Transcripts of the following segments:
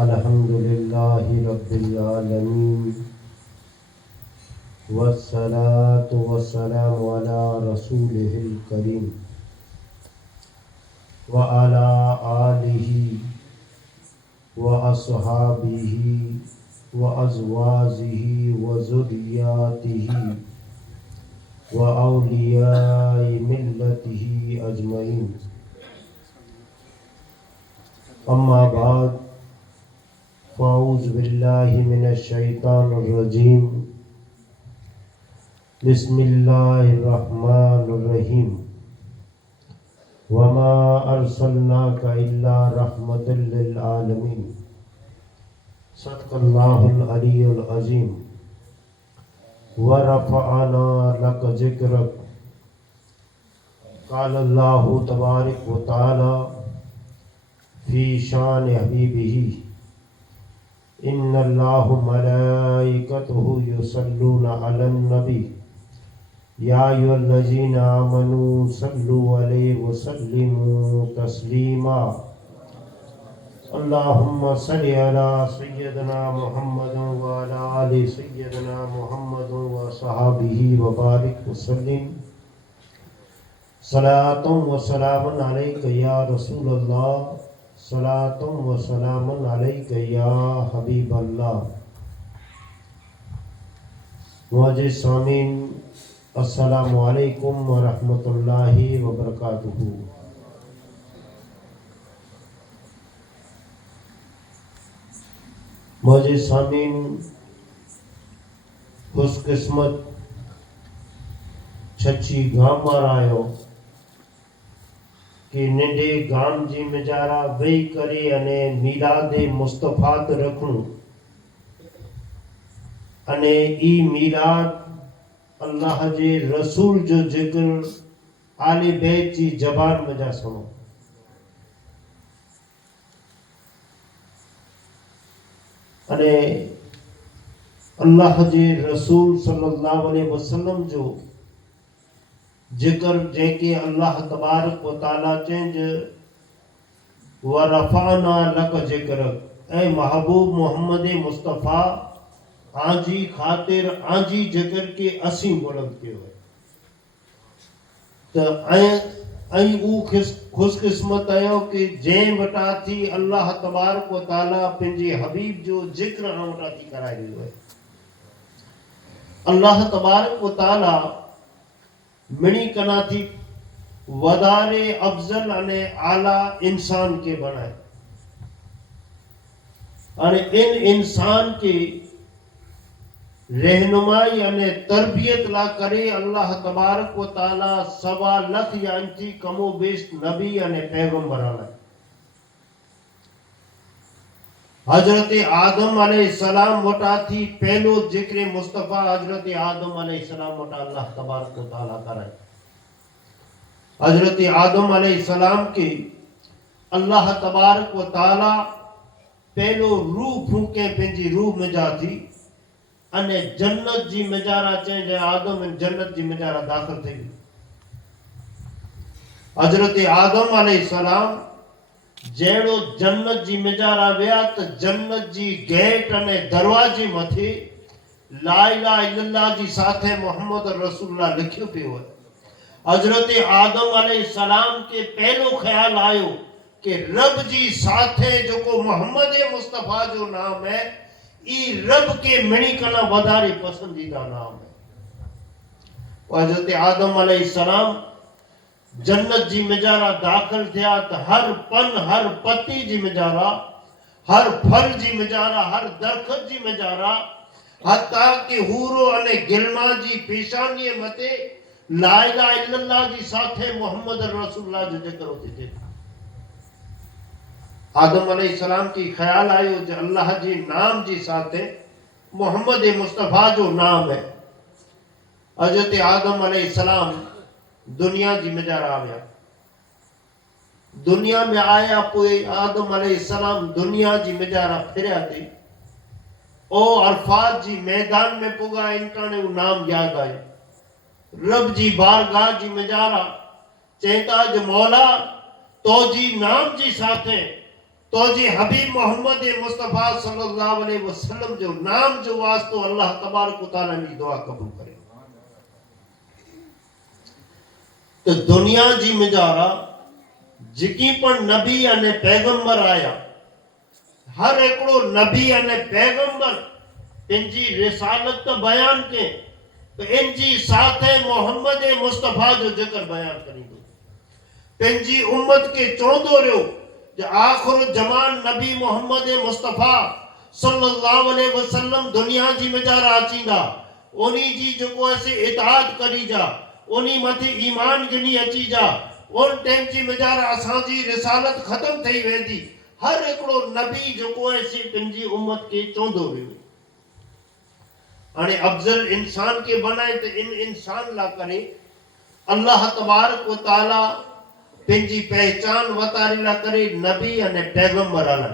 अल्हम्दुलिल्लाहि रब्बिल आलमीन वस्सलातु वस्सलामु अला रसूलिहिल करीम व अला आलिहि व अस्हाबिहि व अज़वाजिहि व ज़ुर्रिय्यातिहि व औलियाइ मिल्लतिहि अजमईन। अम्मा बाद फ़ाऊज़ु बिल्लाहि मिनश शैतानिर रजीम। बिस्मिल्लाहिर रहमानिर रहीम। वमा अर्सलनाका इल्ला रहमतल लिल आलमीन। सदक़ल्लाहुल अलियुल अज़ीम। व रफ़अना लक ज़िक्रक। क़ाल अल्लाहु तबारक व तआला फ़ी शान हबीबिही इन्नल्लाहु मलाइकतहु युसल्लूना अलन नबी या अय्युहल्लज़ीना आमनू सल्लु अलैहि व सल्लिमू तस्लीमा। अल्लाहुम्मा सल्लि अला सय्यिदना मुहम्मद व अला आलि सय्यिदना मुहम्मद व सहाबिही व बारिक व सल्लिम। सलातुम व सलामुन अलैका या रसूलल्लाह। सलातुम व सलामुन अलैका या हबीबल्लाह। मुअज़्ज़िज़ सामीन, अस्सलामु अलैकुम व रहमतुल्लाहि व बरकातुहू। मुअज़्ज़िज़ सामीन, खुशकिस्मत छछी गाम वारा आहियो कि नंढे गाम जी मिजारा वेही करे अने मीलाद मुस्तफ़ा ते रखूं अने ई मीलाद अल्लाह जे रसूल जो जिक्र आले बैत जी ज़बान में जा सुनो। अने अल्लाह जे रसूल सल्लल्लाहु अलैहि वसल्लम जो जिक्र जेके अल्लाह तबारक व तआला चेंज व रफ़अना लक ज़िक्रक। ऐ महबूब मोहम्मद मुस्तफ़ा आजी खातिर आजी जिक्र के असीं बुलंद कयो है। त ऐं ऊ खुशकिस्मत आहियो कि जंहिं वटां थी अल्लाह तबारक व तआला पंहिंजे हबीब जो जिक्र असां वटां थी कराए रहियो आहे। अल्लाह तबारक व तआला मिणी कना थी वधारे अफजल अने आला इंसान के बनाए अने इन इंसान के रहनुमाई अने तरबियत ला करे अल्लाह तबारक व तआला 1.25 लाख यांची कमो बेश नबी अने पैगंबर आला। हजरत आदम अलैहिस्सलाम वटा थी पहलो जिक्र मुस्तफ़ा हजरत आदम अलैहिस्सलाम वटा अल्लाह तबारक व तआला कराए। हजरत आदम अलैहिस्सलाम के अल्लाह तबारक व तआला पहलो रूह फूके पंहिंजी रूह मिजा थी अने जन्नत जी मिजारा चेंज आदम जन्नत जी मिजारा दाखिल थी। हजरत आदम अलैहिस्सलाम जेड़ो जन्नत जी मिजारा विया त जन्नत जी गेट अने दरवाजे मथे ला इलाहा इल्लल्लाह जी साथे मोहम्मद रसूलुल्लाह लिखियो पियो है। हजरत आदम अलैहिस्सलाम के पहलो ख्याल आयो कि रब जी साथे जो को मोहम्मद मुस्तफ़ा जो नाम है ई रब के मिणी कना वधारे पसंदीदा नाम है। हजरत आदम अलैहिस्सलाम जन्नत जी मिजारा दाखिल थिया त हर पन हर पत्ती जी मिजारा हर फल जी मिजारा हर दरख़त जी मिजारा हत्ता कि हूरो अने गिलमा जी पेशानी मते ला इलाहा इल्लल्लाह जी साथे मोहम्मद रसूलुल्लाह जो जिक्र होते थे। आदम अलैहिस्सलाम की ख्याल आयो जो अल्लाह जी नाम जी साथे मोहम्मद मुस्तफ़ा जो नाम है। हजरत आदम अलैहिस्सलाम दुनिया जी मिजारा आया। दुनिया में आया पोइ आदम अलैहिस्सलाम दुनिया जी मिजारा फिरिया थी ओ अरफात जी मैदान में पुगा इंटाने वो नाम याद आयो। रब जी बारगाह जी मिजारा चेता जो मौला तो जी नाम जी साथे तो जी हबीब मोहम्मद मुस्तफा सल्लल्लाहु अलैहि वसल्लम जो नाम जो वास्तो अल्लाह तबारक व तआला जी दुआ कबूल करे। तो दुनिया जी मिजारा जिकी पण नबी अने पैगंबर आया, हर एकड़ो नबी अने पैगंबर इनजी रिसालत तो बयान के, तो इनजी साथे मोहम्मद मुस्तफा जो जिक्र बयान करींदो। पंहिंजी उम्मत के चवंदो रहियो जो आखिर जमान नबी मोहम्मद मुस्तफा सल्लल्लाहु अलैहि वसल्लम दुनिया जी मिजारा अचींदा, उनी जी जो ऐसे इताअत करी जा, उनी मथे ईमान गिनी अची जा, उन टाइम जी मिजारा असांजी रिसालत खत्म थई वेंदी। हर एकड़ो नबी जो ऐसे पंहिंजी उम्मत के चवंदो रहियो। हाणे अफजल इंसान के बनाए तो इन इंसान ला करे अल्लाह तबारक व तआला पंहिंजी पहचान वतारी ला करे नबी अने पैगंबर आला।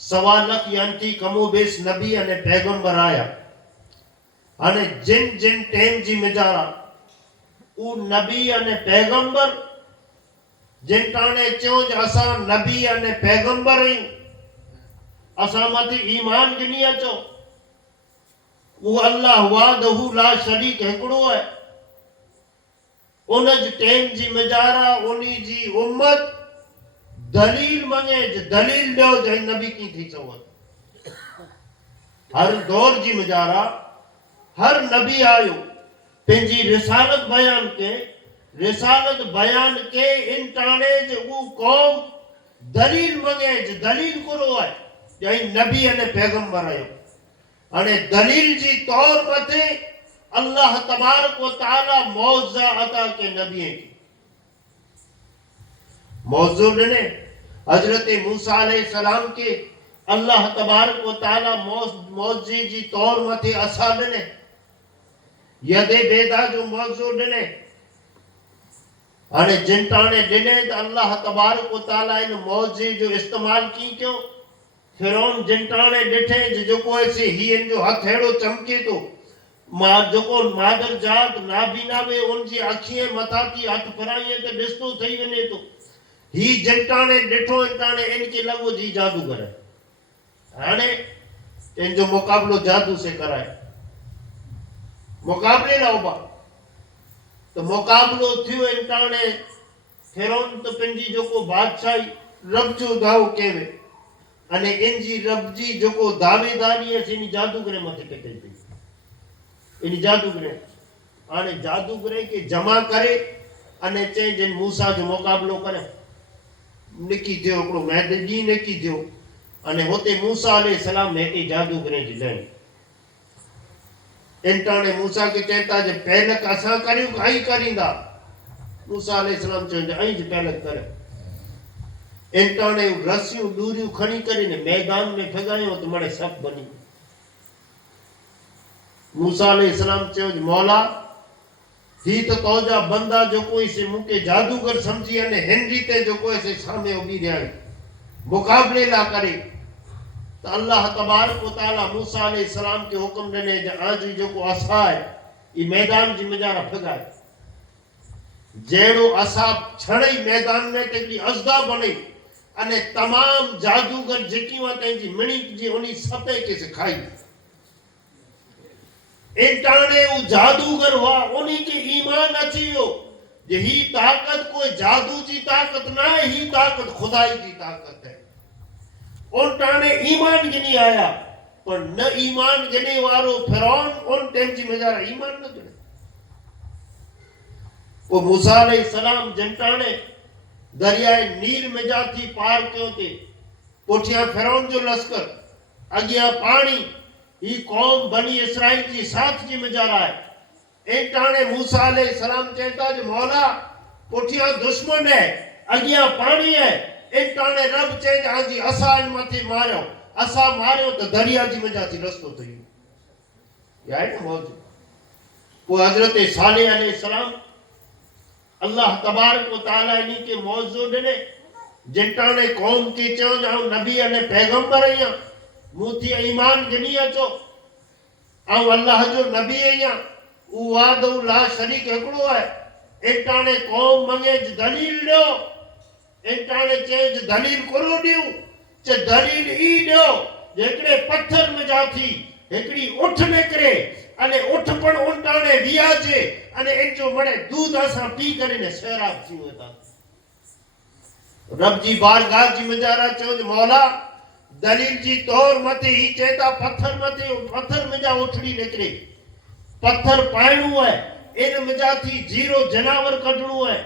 1.25 लाख यानी कमो बेस नबी अने पैगंबर आया। हाणे जिन जिन टाइम जी मिजारा उ नबी अने पैगंबर जिन टाणे चयो जो असां नबी अने पैगंबर आहियूं, असां मथे ईमान गिनी अचो। वो अल्लाह वादहू ला शरीक हिकिड़ो है। उन जी टाइम जी मिजारा उनी जी उम्मत दलील मंगे, दलील ॾियो जै नबी की थी चवो। हर दौर जी मिजारा हर नबी आयो पंहिंजी रिसालत बयान के इन टाणे जो वो कौम दलील मंगे, दलील करो है जै नबी अने पैगंबर आयो। हाणे दलील जी तौर मथे अल्लाह तबारक व तआला मौजा अता के नबी की मौजू ने हजरत मूसा अलैहि सलाम के अल्लाह तबारक व तआला मौजे जी तौर मथे असा ने यदे बेदा जो मौजू ने। हाणे जिन टाणे दिने तो अल्लाह तबारक व तआला इन मौजे जो इस्तेमाल की क्यों। फिरौन जिन टाणे डिठे जो ऐसे ही इन जो हथ हेड़ो चमके तो जो मादर जात नाबीना वे उनजी अखिए मथा थी हथ फराइए तो दिस्तो थई वने तो ही जिन टाणे डिठो इन टाणे इनके लगो जी जादूगर है। हाणे इन जो मुकाबलो जादू से कराए मुकाबले लाओबा तो मुकाबलो थियो इन टाणे फिरौन तो पंहिंजी जो बादशाही रब जो दाव केवे अने इनजी रब जी जो दावेदारी है इन जादूगर मथे कटे पई। इन जादूगर हाणे जादूगर के जमा करे अने चे जिन मूसा जो मुकाबलो करे निकी थियो हिकिड़ो मैदान ॾींहुं निकी थियो अने हुते मूसा अलैहि सलाम हेठि जादूगर जी लड़ी। इन टाणे मूसा के चेता जे पहलक असां करियूं आई करींदा। मूसा अलैहि सलाम चयो आई जे पहलक करे। इन टाणे रसियूं डूरियूं खणी करे ने मैदान में फगायो तो मड़े सब बनी। मूसा अलैहि सलाम चयो मौला ही तो तौजा बंदा जो कोई से मुके जादूगर समझी अने हिन रीते जो कोई से सामने उभी रहा मुकाबले ला करे तो अल्लाह तबारक व तआला मूसा अलैहि सलाम के हुक्म देने जे आज जो को असा है ई मैदान जी मजारा फगाए। जेड़ो असा छड़ई मैदान में तेली अजदा बने अने तमाम जादूगर जेकियूं तेजी मिणी जी उनी सते के से खाई। इंटाने उ जादूगर हुआ उन्हीं के ईमान अची वियो जे ही ताकत कोई जादू जी ताकत ना है, ही ताकत खुदाई जी ताकत है। उन टाणे ईमान गिनी आया पर न ईमान गिने वारो फिरौन उन टाइम जी मजारा ईमान न गिने। वो मूसा अलैहि सलाम जिन टाणे दरियाए नील में जाती पार क्यों थे पुठिया फिरौन जो लश्कर अगिया पानी ही कौम बनी इसराइल जी साथ जी मजारा है। एक टाणे मूसा अलैहि सलाम चेता जो मौला पुठिया दुश्मन है अगिया पानी है। एक टाणे रब चेज आजी असा इन मथे मारियो असा मारियो तो दरिया जी मजाती रस्तो थई यार ना मौजूद। वो हजरत सालेह अलैहि सलाम अल्लाह तबारक व तआला इन्हीं के मौजूद ने जिन टाणे कौम के चयो जाओ नबी अने पैगंबर आया मुथी ईमान गिनी अचो आऊं अल्लाह जो नबी आया उ वादो ला शरीक हिकिड़ो है। एक टाणे कौम मंगे दलील ॾियो इन टाणे चेंज दलील कोरो दियो चे दलील ई दो जेकड़े पत्थर में जाथी एकड़ी उठ निकरे अने उठ पण उंटाणे वियाजे अने एजो मणे दूध असा पी करीने शराब थी होता रब जी बारगाह जी मजारा चो मौला दलील जी तौर मते ही चेता पत्थर में जा उठड़ी निकरे पत्थर पाणू है इन मजा थी जीरो जनावर कढणो है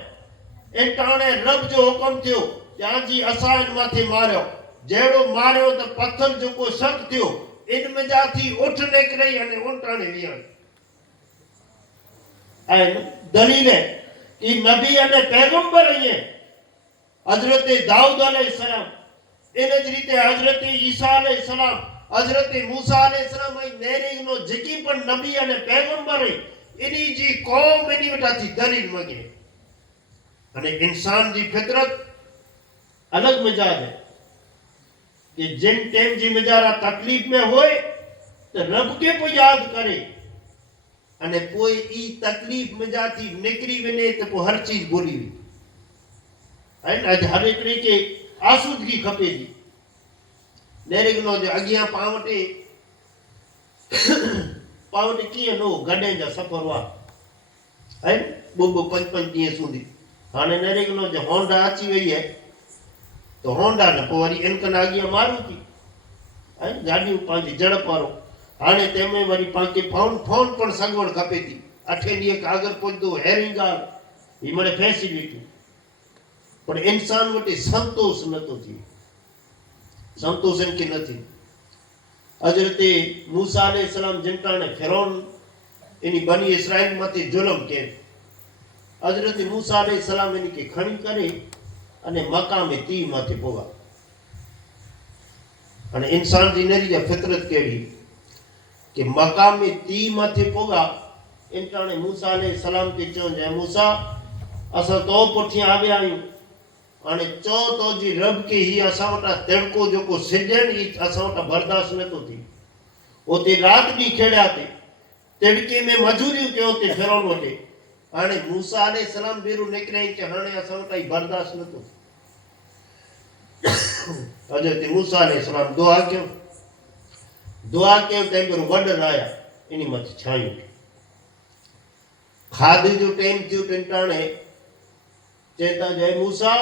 इन टाणे रब जो हुकम थियो या जी असा इन माथे मारियो जेड़ो मारियो तो पत्थर जो को शक थियो इन मजा थी उठ निकरे अने उंटाणे विया ऐं दलील है कि नबी अने पैगंबर है हजरत दाऊद अलैहिस्सलाम इन रीते हजरत ईसा अलैहिस्सलाम हजरत मूसा अलैहिस्सलाम आई नेरी नो जेकी पण नबी अने पैगंबर है इनी जी कौम इनी वटा थी दलील मांगे अने इंसान जी फितरत अलग मिजाज है कि जिन टाइम जी मिजारा तकलीफ में होए तो रब के को याद करे अने कोई ई तकलीफ में जाती निकरी वने तो को हर चीज बोली हुई है आज हर एक के आसूदगी खपे थी नेरिगनो जो अगिया पावटे किए नो गडे जा सफर हुआ है बुब पंच दिए सुधी हाने नेरिगनो जो होंडा अची वई है तो होंडा न पोरी इनकन अगिया मारुति है गाड़ी पांजी जड़ पारो हाने तेमे वरी पाके फोन पण सगवण खपे थी अठे दी कागर पोदो हेरिंगा ई मने फैसिलिटी पर इंसान वटे संतोष नतो थी संतोष इनके नथी हजरत मूसा अलैहिस्सलाम जिनटाणे फिरौन इनी बनी इस्राइल मथे जुल्म के हजरत मूसा अलैहिस्सलाम इनके खणी करे अने मकाम ती मथे पोगा अने इंसान जी नरी जा फितरत केड़ी कि मकाम ती मथे पोगा इंटाणे मूसा अलैहिस्सलाम के चो जे मूसा असा तो पुठिया आव्या आयूं अने चो तो जी रब के ही असा वटा तड़को जो को सिजन ही असा वटा बर्दाश्त न तो थी ओते रात दी खेड़ा थे तड़के में मजूरी के ओते फिरौन वटे अने मूसा अलैहिस्सलाम बेरु निकरे के हने असा वटा बर्दाश्त न तो हजरत मूसा अलैहिस्सलाम दुआ के ते बेरु वडर आया इनी मत छाई खाद जो टाइम थियो टिंटाणे चेता जय मूसा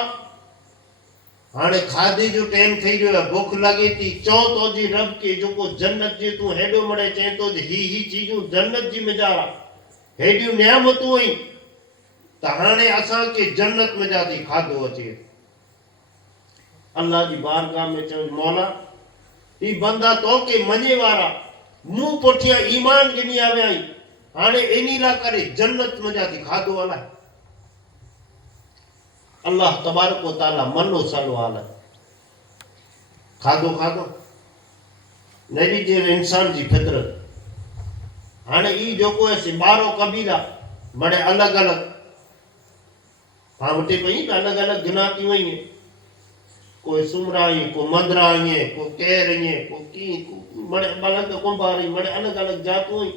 हाने खादी जो टाइम थई रयो भूख लगे थी चो तो जी रब के जो को जन्नत जे तू हेडो मणे चे तो ही चीजू जन्नत जी मजारा हेडियो नेमतू ही त हाने असा के जन्नत में जाती खादो अचे अल्लाह जी बारगाह में चो मौला ई बंदा तो के मने वाला मुंह पोठिया ईमान गिनी आवे आई हाने एनी ला करे जन्नत में जाती खादो वाला अल्लाह तबारक व ताला मनो सलवाल खादो नरी जे इंसान जी फितरत हाने ई जो को ऐसे 12 कबीला बड़े अलग अलग पावटे पई अलग अलग गिनाती हुई है कोई सुमराई को मंदराई को केरई को की बड़े अलग कुंभारी बड़े अलग अलग जातों हुई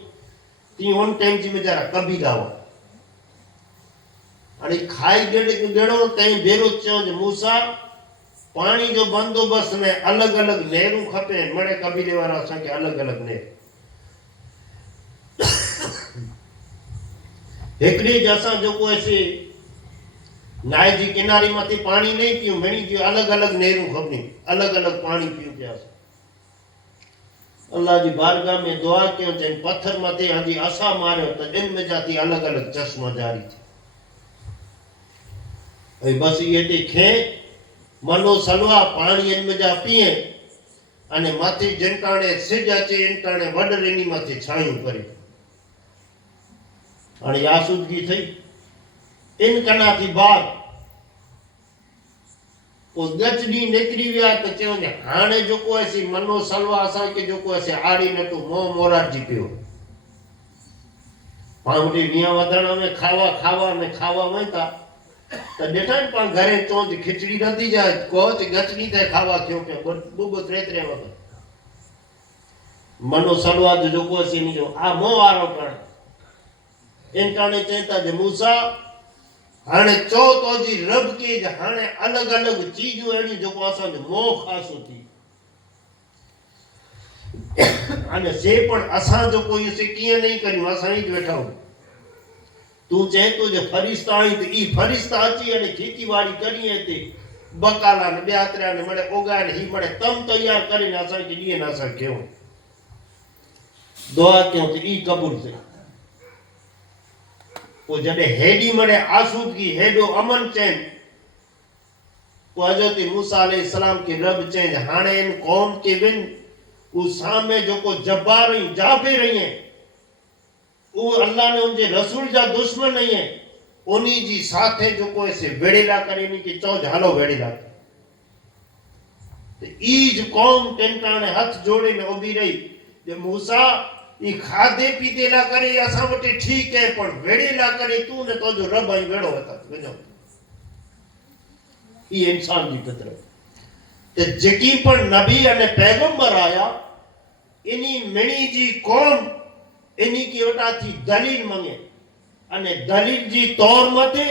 ती उन टाइम जी में जरा कबीला हुआ अरे खाई गेड़ो तई बेरो चो मूसा पानी जो बंदोबस्त में अलग अलग नेहरू खपे मणे कबीले वाला असा के अलग अलग नेर एकड़ी जैसा जो को ऐसे नाय जी किनारी मथे पानी नहीं पियो मणी जो अलग अलग नेहरू खपनी अलग अलग पानी पियो प्यास अल्लाह जी बारगाह में दुआ क्यों जन पत्थर मथे हजी असा मारियो तो इन में जाती अलग अलग चश्मा जारी थी बस ये देखे मनो सलवा पानी इन में जा पिए अने माथे जिनटाणे सिज अचे इंटाणे वडर इनी माथे छायूं करे अने आसूदगी थई इन कना थी बाद ओ गचडी निकरी विया तो चयो हाने जो को ऐसी मनो सलवा असा के जो को ऐसे आड़ी नटू मो मोराट जी पियो पावडी विया वदण में खावा वता तो डेटा पण घरे तो खिचड़ी रधी जाए कोच गचनी ते खावा क्यों पे बुबो त्रेतरे वक्त मनो सलवा जो को सी नी जो आ मो वारो पण इन काने चेता जे मूसा हाणे चो तो जी रब के हाणे अलग अलग चीजूं अहिड़ी जेको असांजो मोह खासो थी अने से पण असां जेको इहो से कीअं नहीं करियूं असां ई वेठा आहियूं तूं चए थो जो फरिश्ता आई त ई फरिश्ता अची अने खेती बाड़ी करी हिते बकाला ने ॿिया त्रिया ने मड़े ओगाए ही मड़े तम तैयार करे ने असांखे ॾींहं न असां कयूं दुआ कयूं त ई क़बूल थिए वो जडे हेडी मड़े आसूदगी हेडो अमन चैन वो हजरत मूसा अलैहि सलाम के रब चैन हाणे इन कौम के विन उस सामे जो को जब्बार ही जाबे रही है वो अल्लाह ने उनके रसूल जा दुश्मन नहीं है उन्हीं जी साथे जो को ऐसे वेड़ेला करे नहीं कि चौ झालो वेड़ेला तो ईज कौम टेंटाने हाथ जोड़े ने उभी रही जो मूसा ई खादे पीते ला करे असा वटे ठीक है पण वेड़ेला करे तू ने तो जो रब आई वेड़ो होता वजो ई इंसान जी फितरत ते जेकी पण नबी अने पैगंबर आया इनी मिणी जी कौम इनी की वटा थी दलील मंगे अने दलील जी तौर मते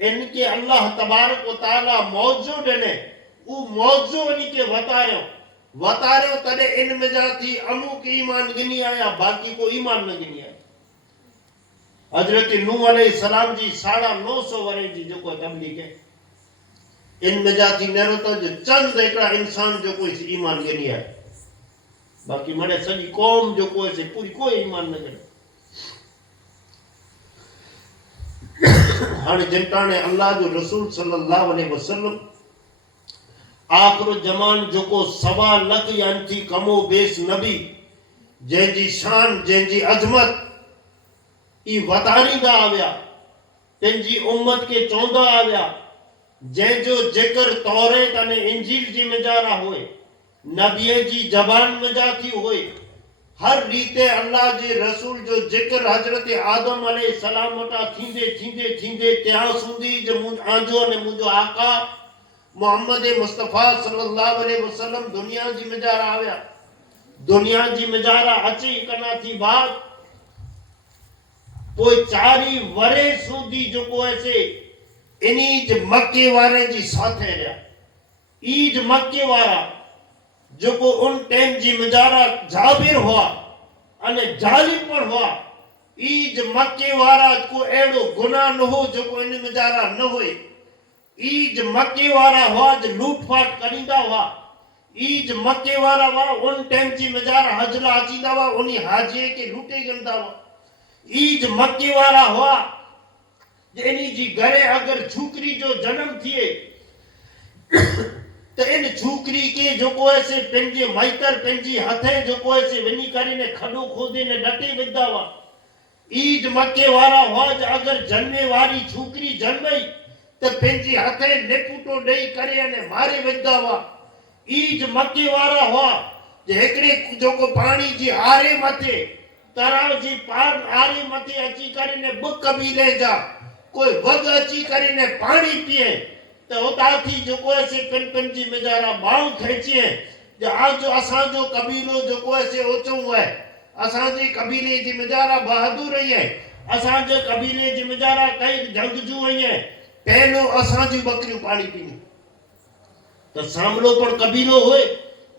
इनके अल्लाह तबारक व तआला मौजू देने उ मौजू इनी के वतारियो तने इन में जा थी अमुक ईमान गिनी आया बाकी को ईमान न गिनी आया हजरत नूह अलैहि सलाम जी 950 वरे जी जो को तबलीग है इन में जा थी नेरो तो जो चंद एकड़ा इंसान जो कोई ईमान गिनी आया बाकी मने सजी कौम जो कोई से पूरी कोई ईमान न गिनी हाणे जिनटाने अल्लाह जो रसूल सल्लल्लाहु अलैहि वसल्लम आखिर जमान जो को 1.25 लाख यानी थी कमो बेस नबी जंहिंजी शान जंहिंजी अजमत ई वतारींदा आविया पंहिंजी उम्मत के चवंदा आविया जंहिंजो जिक्र तौरेत अने इंजील जी मिजारा होए नबीअ जी ज़बान में जा थी होए हर रीते अल्लाह जे रसूल जो जिक्र हजरत आदम अलैहि सलाम वटा थींदे थींदे थींदे त्या सुंदी जो आंजो ने मुंजो आका मोहम्मद मुस्तफा सल्लल्लाहु अलैहि वसल्लम दुनिया जी मिजारा आया दुनिया जी मिजारा अची कना थी बात कोई 4 वरे सुधी जो को ऐसे इनीज मक्के वाले जी साथे रहा ईज मक्के वाला जो को उन टाइम जी मिजारा जाबिर हुआ अने जालिम पर हुआ ईज मक्के वाला को एड़ो गुनाह न हो जो को इन मिजारा न होए ईज मक्के वाला हुआ जो लूटफाट करींदा हुआ ईज मक्के वाला हुआ उन टाइम जी मिजारा हजला अचींदा हुआ उनी हाजी के लूटे गंदा हुआ ईज मक्के वाला हुआ जेनी जी घरे अगर छोकरी जो जन्म थिए तो इन छोकरी के जो को ऐसे पेंजे माइतर पेंजी हथे जो को ऐसे वनी करे ने खडो खोदे ने डटे विदा हुआ ईज मक्के वाला हुआ अगर जन्मे वाली छोकरी जन्मई तो पेंजी हथे नेपुटो दई करे ने मारे विदा हुआ ईज मक्के वाला हुआ जे एकड़े जो को पानी जी आरे मथे तराव जी पार आरे मथे अची करे ने ब कबीले जा कोई वग अची करे ने पानी पिए तो उता थी जो को ऐसे पिन पिन जी मिजारा बाऊ खेचिए जो आज जो असा जो कबीलो जो को ऐसे ओचो है असा जी कबीले जी मिजारा बहादुर है असा जो कबीले जी मिजारा कई जंगजू है पहलो असा जी बकरियों पानी पीनी तो सामलो पर कबीलो होए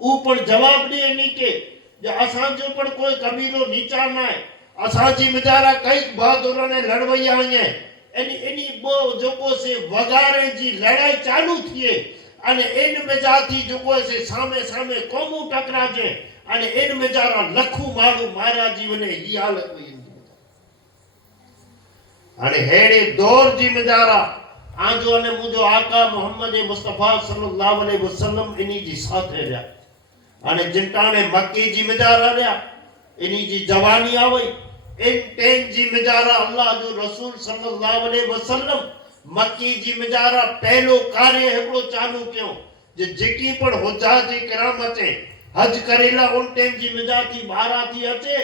ऊ पर जवाब दे नहीं के जो असा जो पर कोई कबीलो नीचा ना है असा जी मिजारा कई बहादुर ने लड़वैया है एनी बो जो को से वगारे जी लड़ाई चालू थिए अने इन में जाती जो को से सामे सामे कोमू टकराजे अने इन में जारा लखू मारू मारा जीवने ही हालत हुई अने हेड़े दौर जी में जारा आजो ने मुजो आका मोहम्मद मुस्तफा सल्लल्लाहु अलैहि वसल्लम इनी जी साथे रहा अने जिंटाने मक्के जी में जारा रहा इनी जी जवानी आवई इन टाइम जी मिजारा अल्लाह जो रसूल सल्लल्लाहु अलैहि वसल्लम मक्की जी मिजारा पहलो कार्य हेको चालू क्यों जे जेकी पण होजा जे करामत हज करेला उन टाइम जी मिजाती बारा थी अचे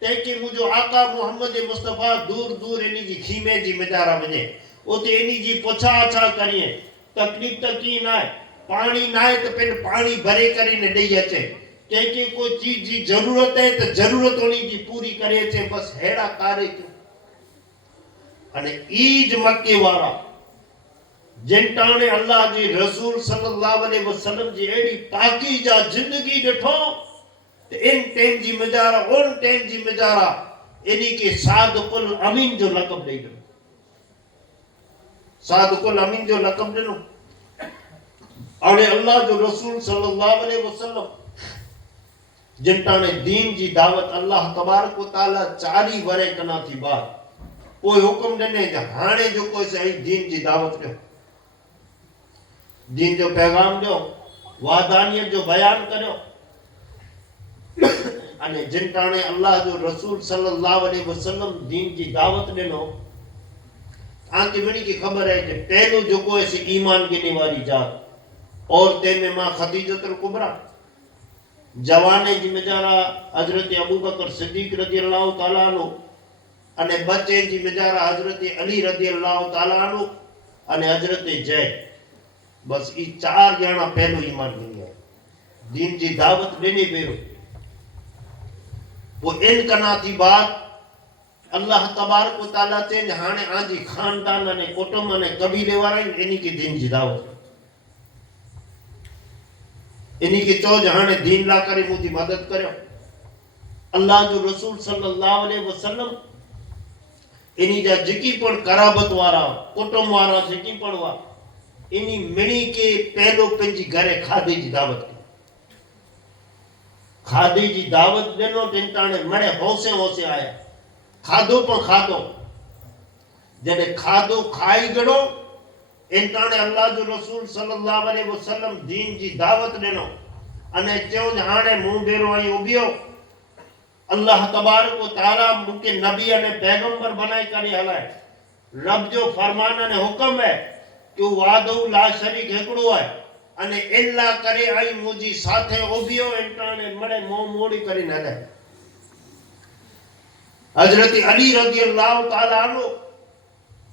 ते के मुजो आका मोहम्मद मुस्तफा दूर दूर इनी जी खीमे जी मिजारा वने ओते इनी जी पोछा अच्छा करिए तकलीफ तकी ना पानी ना तो पेन पानी भरे करे ने दई अचे के कोई चीज जी जरूरत है तो जरूरत होनी जी पूरी करे छे बस हेड़ा कार्य क्यों अने ईज मक्के वाला जिनटाणे अल्लाह जी रसूल सल्लल्लाहु अलैहि वसल्लम जी एड़ी पाकीजा जिंदगी ॾिठो त इन टाइम जी मजारा उन टाइम जी मजारा इन्हीं के सादकुल अमीन जो लक़ब ॾेई ॾिनो। सादकुल अमीन जो लक़ब ॾिनो। और अल्लाह जो रसूल सल्लल्लाहु अलैहि वसल्लम जिनटाणे दीन जी दावत अल्लाह तबारक व तआला 40 वरे कना थी बाद कोई हुक्म ॾिने त हाणे जो कोई सही दीन जी दावत ॾियो, दीन जो पैगाम ॾियो, वादानियत जो बयान करियो। अने जिनटाणे अल्लाह जो रसूल सल्लल्लाहु अलैहि वसल्लम दीन जी दावत ॾिनो आंके वणी की खबर है कि पहलो जो कोई से ईमान गिने वाली जात और ते में मां खदीजतुल कुबरा जवाने जिम्मेदारा हजरत अबू बकर सिद्दीक रजी अल्लाह ताला अन्हु अने बच्चे जिम्मेदारा हजरत अली रजी अल्लाह ताला अन्हु अने हजरत जैद। बस ई 4 जना पहलो ईमान गिने दीन जी दावत ॾिनी पेरो। वो इन कना थी बात अल्लाह तबारक व तआला चेंज हाने आजी खानदान ने कुटुंब ने कबीले वाला इन्हीं की दीन जी दावत इन्हीं के चो हाने दीन ला करे मुझी मदद करो। अल्लाह जो रसूल सल्लल्लाहु अलैहि वसल्लम इन्हीं जा जिकी पण कराबत वारा कुटुंब वारा जिकी पण वा इन्हीं मिणी के पहलो पंजी घरे खादे जी दावत खादे जी दावत देनो टिंटाणे मणे होसे होसे आया खादो पर खादो जने खादो खाई गड़ो इंटाने अल्लाह जो रसूल सल्लल्लाहु अलैहि वसल्लम दीन जी दावत देनो अने चो हाने मुंह बेरो आई उबियो अल्लाह तबारक व तआला मुके नबी अने पैगंबर बनाई करे हलाए। रब जो फरमान अने हुक्म है कि वादो ला शरीक एकड़ो है अने इल्ला करे आई मुजी साथे उबियो इंटाने मणे मुंह मोड़ी करे न ले। हजरत अली रजी अल्लाह ताला अन्हु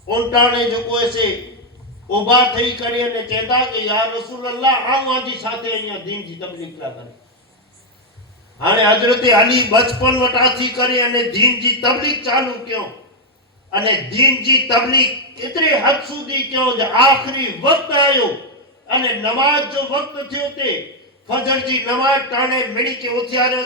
उनटाने जो कोई से उबा थई करे ने कहता कि या रसूल अल्लाह आऊं आजी साथे अया दीन जी तबलीग ला करे। हाने हजरत अली बचपन वटा थी करे अने दीन जी तबलीग चालू क्यों अने दीन जी तबलीग इतने हद सुधी क्यों जो आखिरी वक्त आयो अने नमाज जो वक्त थियो ते फजर जी नमाज टाणे मिणी के उथियारो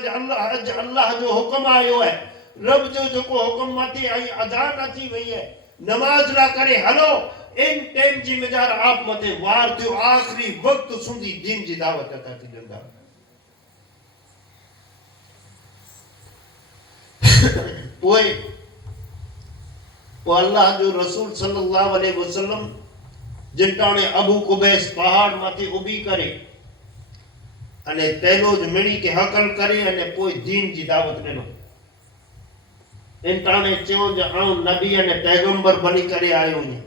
अल्लाह जो हुक्म आयो है। रब जो जो को हुक्म माथी आई अजान अची वई है नमाज ला करे हलो इन टाइम जी मजार आप मथे वार थियो आखिरी वक्त सुंदी दीन जी दावत अता थी दंदा। ओए वो अल्लाह जो रसूल सल्लल्लाहु अलैहि वसल्लम जिनटाणे अबू कुबैस पहाड़ माथी उभी करे अने पहलो ज मिणी के हकल करे अने कोई दीन जी दावत ॾिनो। इंटाणे चयो जो आऊं नबी अने पैगंबर बनी करे आयो हूं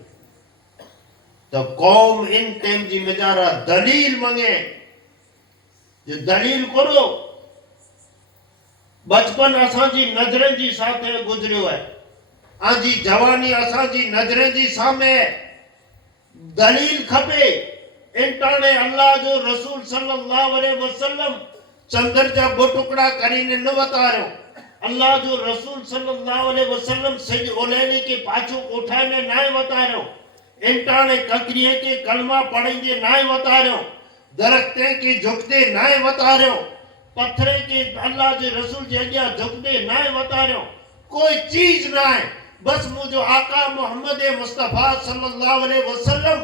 तो कौम इन टाइम जी मजारा दलील मांगे जो दलील करो। बचपन असा जी नजर जी साथे गुजरियो है आजी जवानी असा जी नजर जी सामे दलील खपे। इंटाणे अल्लाह जो रसूल सल्लल्लाहु अलैहि वसल्लम चंदर जा बो टुकड़ा करीने न वतारो। अल्लाह जो रसूल सल्लल्लाहु अलैहि वसल्लम सज ओलेने के पाछो उठाने नाय वतारो। इंटाणे ककरिए के कलमा पढ़ेंगे नाय वतारो। दरख्ते के झुकते नाय वतारो। पत्थरे के अल्लाह जे रसूल जे अगिया झुकते नाय वतारो। कोई चीज ना है बस मुझो आका मोहम्मद मुस्तफा सल्लल्लाहु अलैहि वसल्लम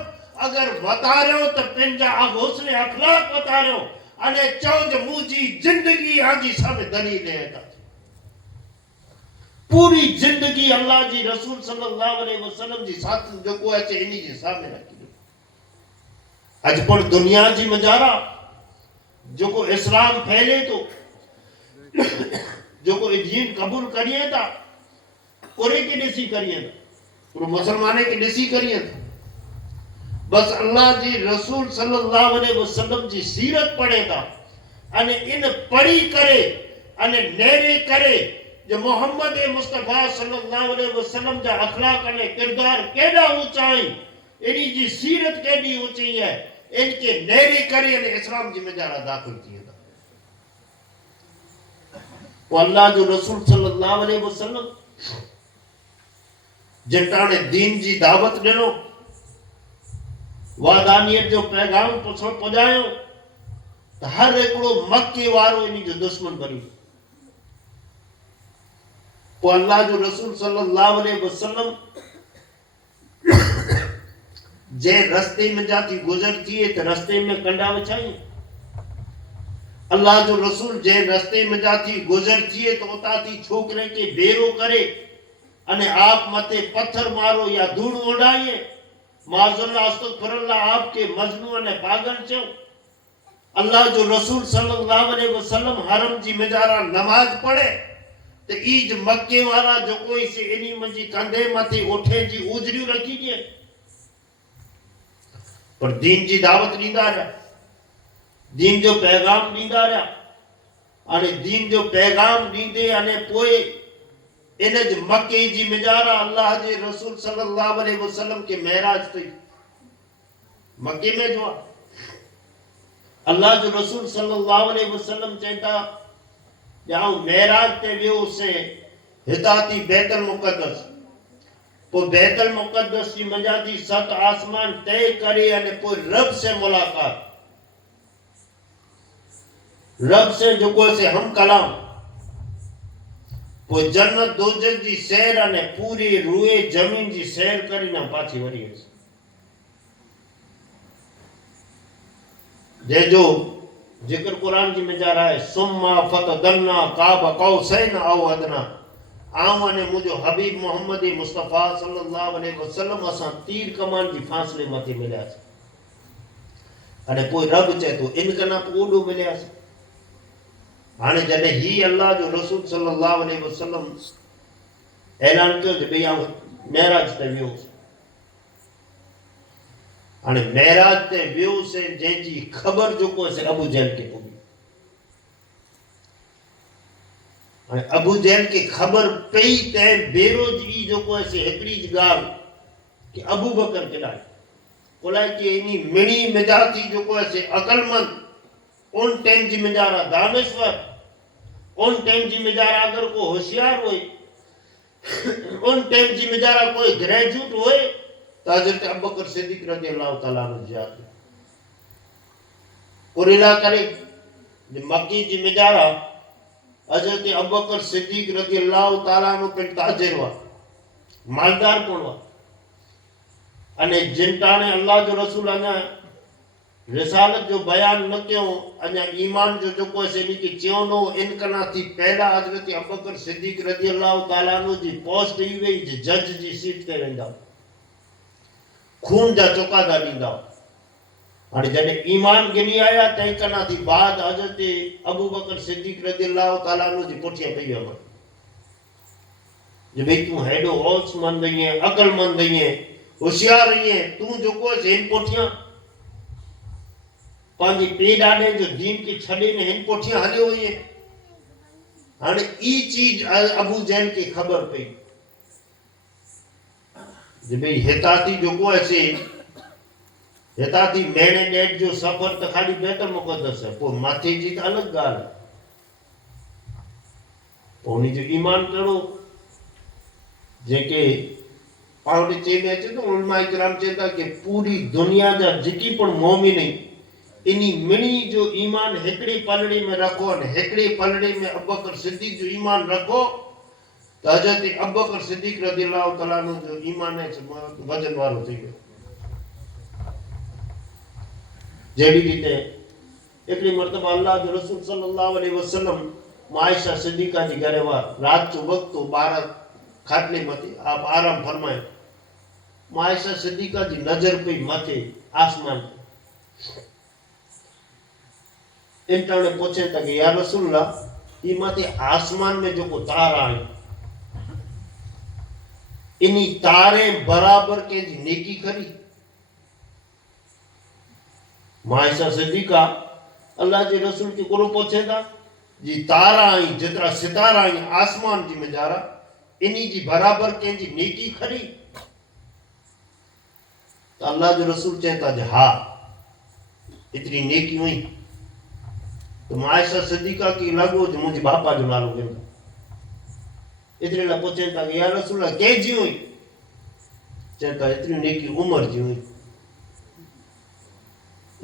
अगर वतारो तो पिंजा हुस्न अखलाक वतारो अने चौज मुजी जिंदगी आजी सब दलील है। पूरी जिंदगी अल्लाह जी रसूल सल्लल्लाहु अलैहि वसल्लम जी साथ जो को है इन्हीं के सामने रखी। आज पर दुनिया जी मजारा जो को इस्लाम फैले तो जो को दीन कबूल करिए था कोरे के दिसी करिए था पूरे मुसलमाने के दिसी करिए था। बस अल्लाह जी रसूल सल्लल्लाहु अलैहि वसल्लम जी सीरत पढ़े था अने इन पढ़ी करे अने नेरे करे जो मोहम्मद मुस्तफा सल्लल्लाहु अलैहि वसल्लम जा अखलाक अने किरदार केडा ऊंचाई इनी जी सीरत केडी ऊंची है इनके नेरे करे अने इस्लाम जी में जरा दाखिल किए था। वो अल्लाह जो रसूल सल्लल्लाहु अलैहि वसल्लम जिनटाणे दीन जी दावत ॾिनो वादानियत जो पैगाम पहुंचायो तो हर एकड़ो मक्के वारो इन जो दुश्मन बनी। तो अल्लाह जो रसूल सल्लल्लाहु अलैहि वसल्लम जे रस्ते में जाती गुजर थिए तो रस्ते में कंडा वछाई। अल्लाह जो रसूल जे रस्ते में जाती गुजर थिए तो उताती छोकरे के बेरो करे अने आप मते पत्थर मारो या धूड़ उड़ाइए। माज़ल्लाह अस्तगफिरुल्लाह आपके मजनू ने पागल चो। अल्लाह जो रसूल सल्लल्लाहु अलैहि वसल्लम हरम जी मेजारा नमाज पढ़े तो ईज मक्के वाला जो कोई से इनी मंजी कंधे मथे उठे जी उजरियो रखी जे पर दीन जी दावत दींदा रहा, दीन जो पैगाम दींदा रहा अने दीन जो पैगाम दींदे अने पोए इन जो मक्के जी मेजारा अल्लाह जे रसूल सल्लल्लाहु अलैहि वसल्लम के मेराज थी मक्के में जो अल्लाह जो रसूल सल्लल्लाहु अलैहि वसल्लम चेता जाओ मेराज ते वियो से हिताती बैतुल मुक़द्दस पो बैतुल मुक़द्दस की मजादी 7 आसमान तय करे अने पो रब से मुलाकात रब से जो को से हम कलाम पो जन्नत दोजख जी सैर अने पूरी रूए जमीन जी सैर करीने पाछी वरी जे जो जिक्र कुरान जी में जा रहा है सुम्मा फतदन्ना काब कौसैन औ अदना आऊं अने मुझो हबीब मोहम्मद मुस्तफा सल्लल्लाहु अलैहि वसल्लम असा तीर कमान जी फासले मथे मिल्या छे अने कोई रब चे तो इनकना ओडो मिल्या छे। हाने जने ही अल्लाह जो रसूल सल्लल्लाहु अलैहि वसल्लम ऐलान कयो जे भई आ मेराज ते वियो अने मेराज ते वियो से जंहिंजी खबर जो को से अबू जहल के पुगी अने अबू जहल के खबर पई ते बेरोज ई जो को से एकड़ी ज गाल कि अबू बकर केड़ा कोलाई के इनी मिणी मिजाती जो को से अकलमंद उन टाइम जी मिजारा दानश्वर उन टाइम जी मिजारा अगर को होशियार होए उन टाइम जी मिजारा कोई ग्रेजुएट होए तो हजरत अबू बकर सिद्दीक रज़ियल्लाहु ताला अन्हु जाते और इला करे मक्की जी मिजारा हजरत अबू बकर सिद्दीक रज़ियल्लाहु ताला अन्हु पे ताजिर हुआ मालदार कोण हुआ अने जिनटाने अल्लाह जो रसूल अना रिसालत जो बयान न क्यों अना ईमान जो को से की च्योनो इनकना थी पहला हजरत अबू बकर सिद्दीक रज़ियल्लाहु ताला अन्हु जी पोस्ट ई वई जज जी सीट ते वेंदा खून जा चौकादा दींदा अने जने ईमान गिनी आया तई कना थी बाद हजरत अबू बकर सिद्दीक रज़ियल्लाहु ताला अन्हु जी पुठिया पई अमर जे भाई तू हेडो होशमंद है अकलमंद है होशियार है तू जो को इन पुठिया पांजी पेडाने जो दीन की छडे ने इन पुठिया हलियो है हाने ई चीज अबू जहल की खबर पई जे भाई हेताती जो को ऐसे हेताती मेने डेट जो सफर तो खाली बैतुल मुक़द्दस है पो माथे जी तो अलग गाल पोनी जो ईमान करो जेके पावडे चेने अचे तो उलमा इकराम चेता कि पूरी दुनिया जा जिकी पण मोमिन इनी मिणी जो ईमान हेकड़ी पलड़ी में रखो और हेकड़ी पलड़ी में अबू बकर सिद्दीक जो ईमान रखो तो हजरत अबू बकर सिद्दीक रज़ियल्लाहु ताला अन्हु जो ईमान है वजन वारो थी गयो जेडी रीते एकड़ी मर्तबा अल्लाह जो रसूल सल्लल्लाहु अलैहि वसल्लम आयशा सिद्दीका जी घरे वा रात जो वक्त तो 12 खाटले मथे आप आराम फरमाए आयशा सिद्दीका जी नजर पे मथे आसमान इंटरने पूछे तक या रसूलल्लाह ई मथे आसमान में जो को तारा है इनी तारे बराबर के जी नेकी करी मायसा सिद्दीका अल्लाह जे रसूल के कोलो पूछे था जी तारा आई जितना सितारा आई आसमान जी में जारा इनी जी बराबर के जी नेकी करी तो अल्लाह जो रसूल चेता जे हाँ इतनी नेकी हुई तो मायसा सिद्दीका की लगो जो मुझे बापा जो नालो वेंदो इतने ला पूछे था कि या रसूल के जी हुई चेता इतनी नेकी उम्र जी हुई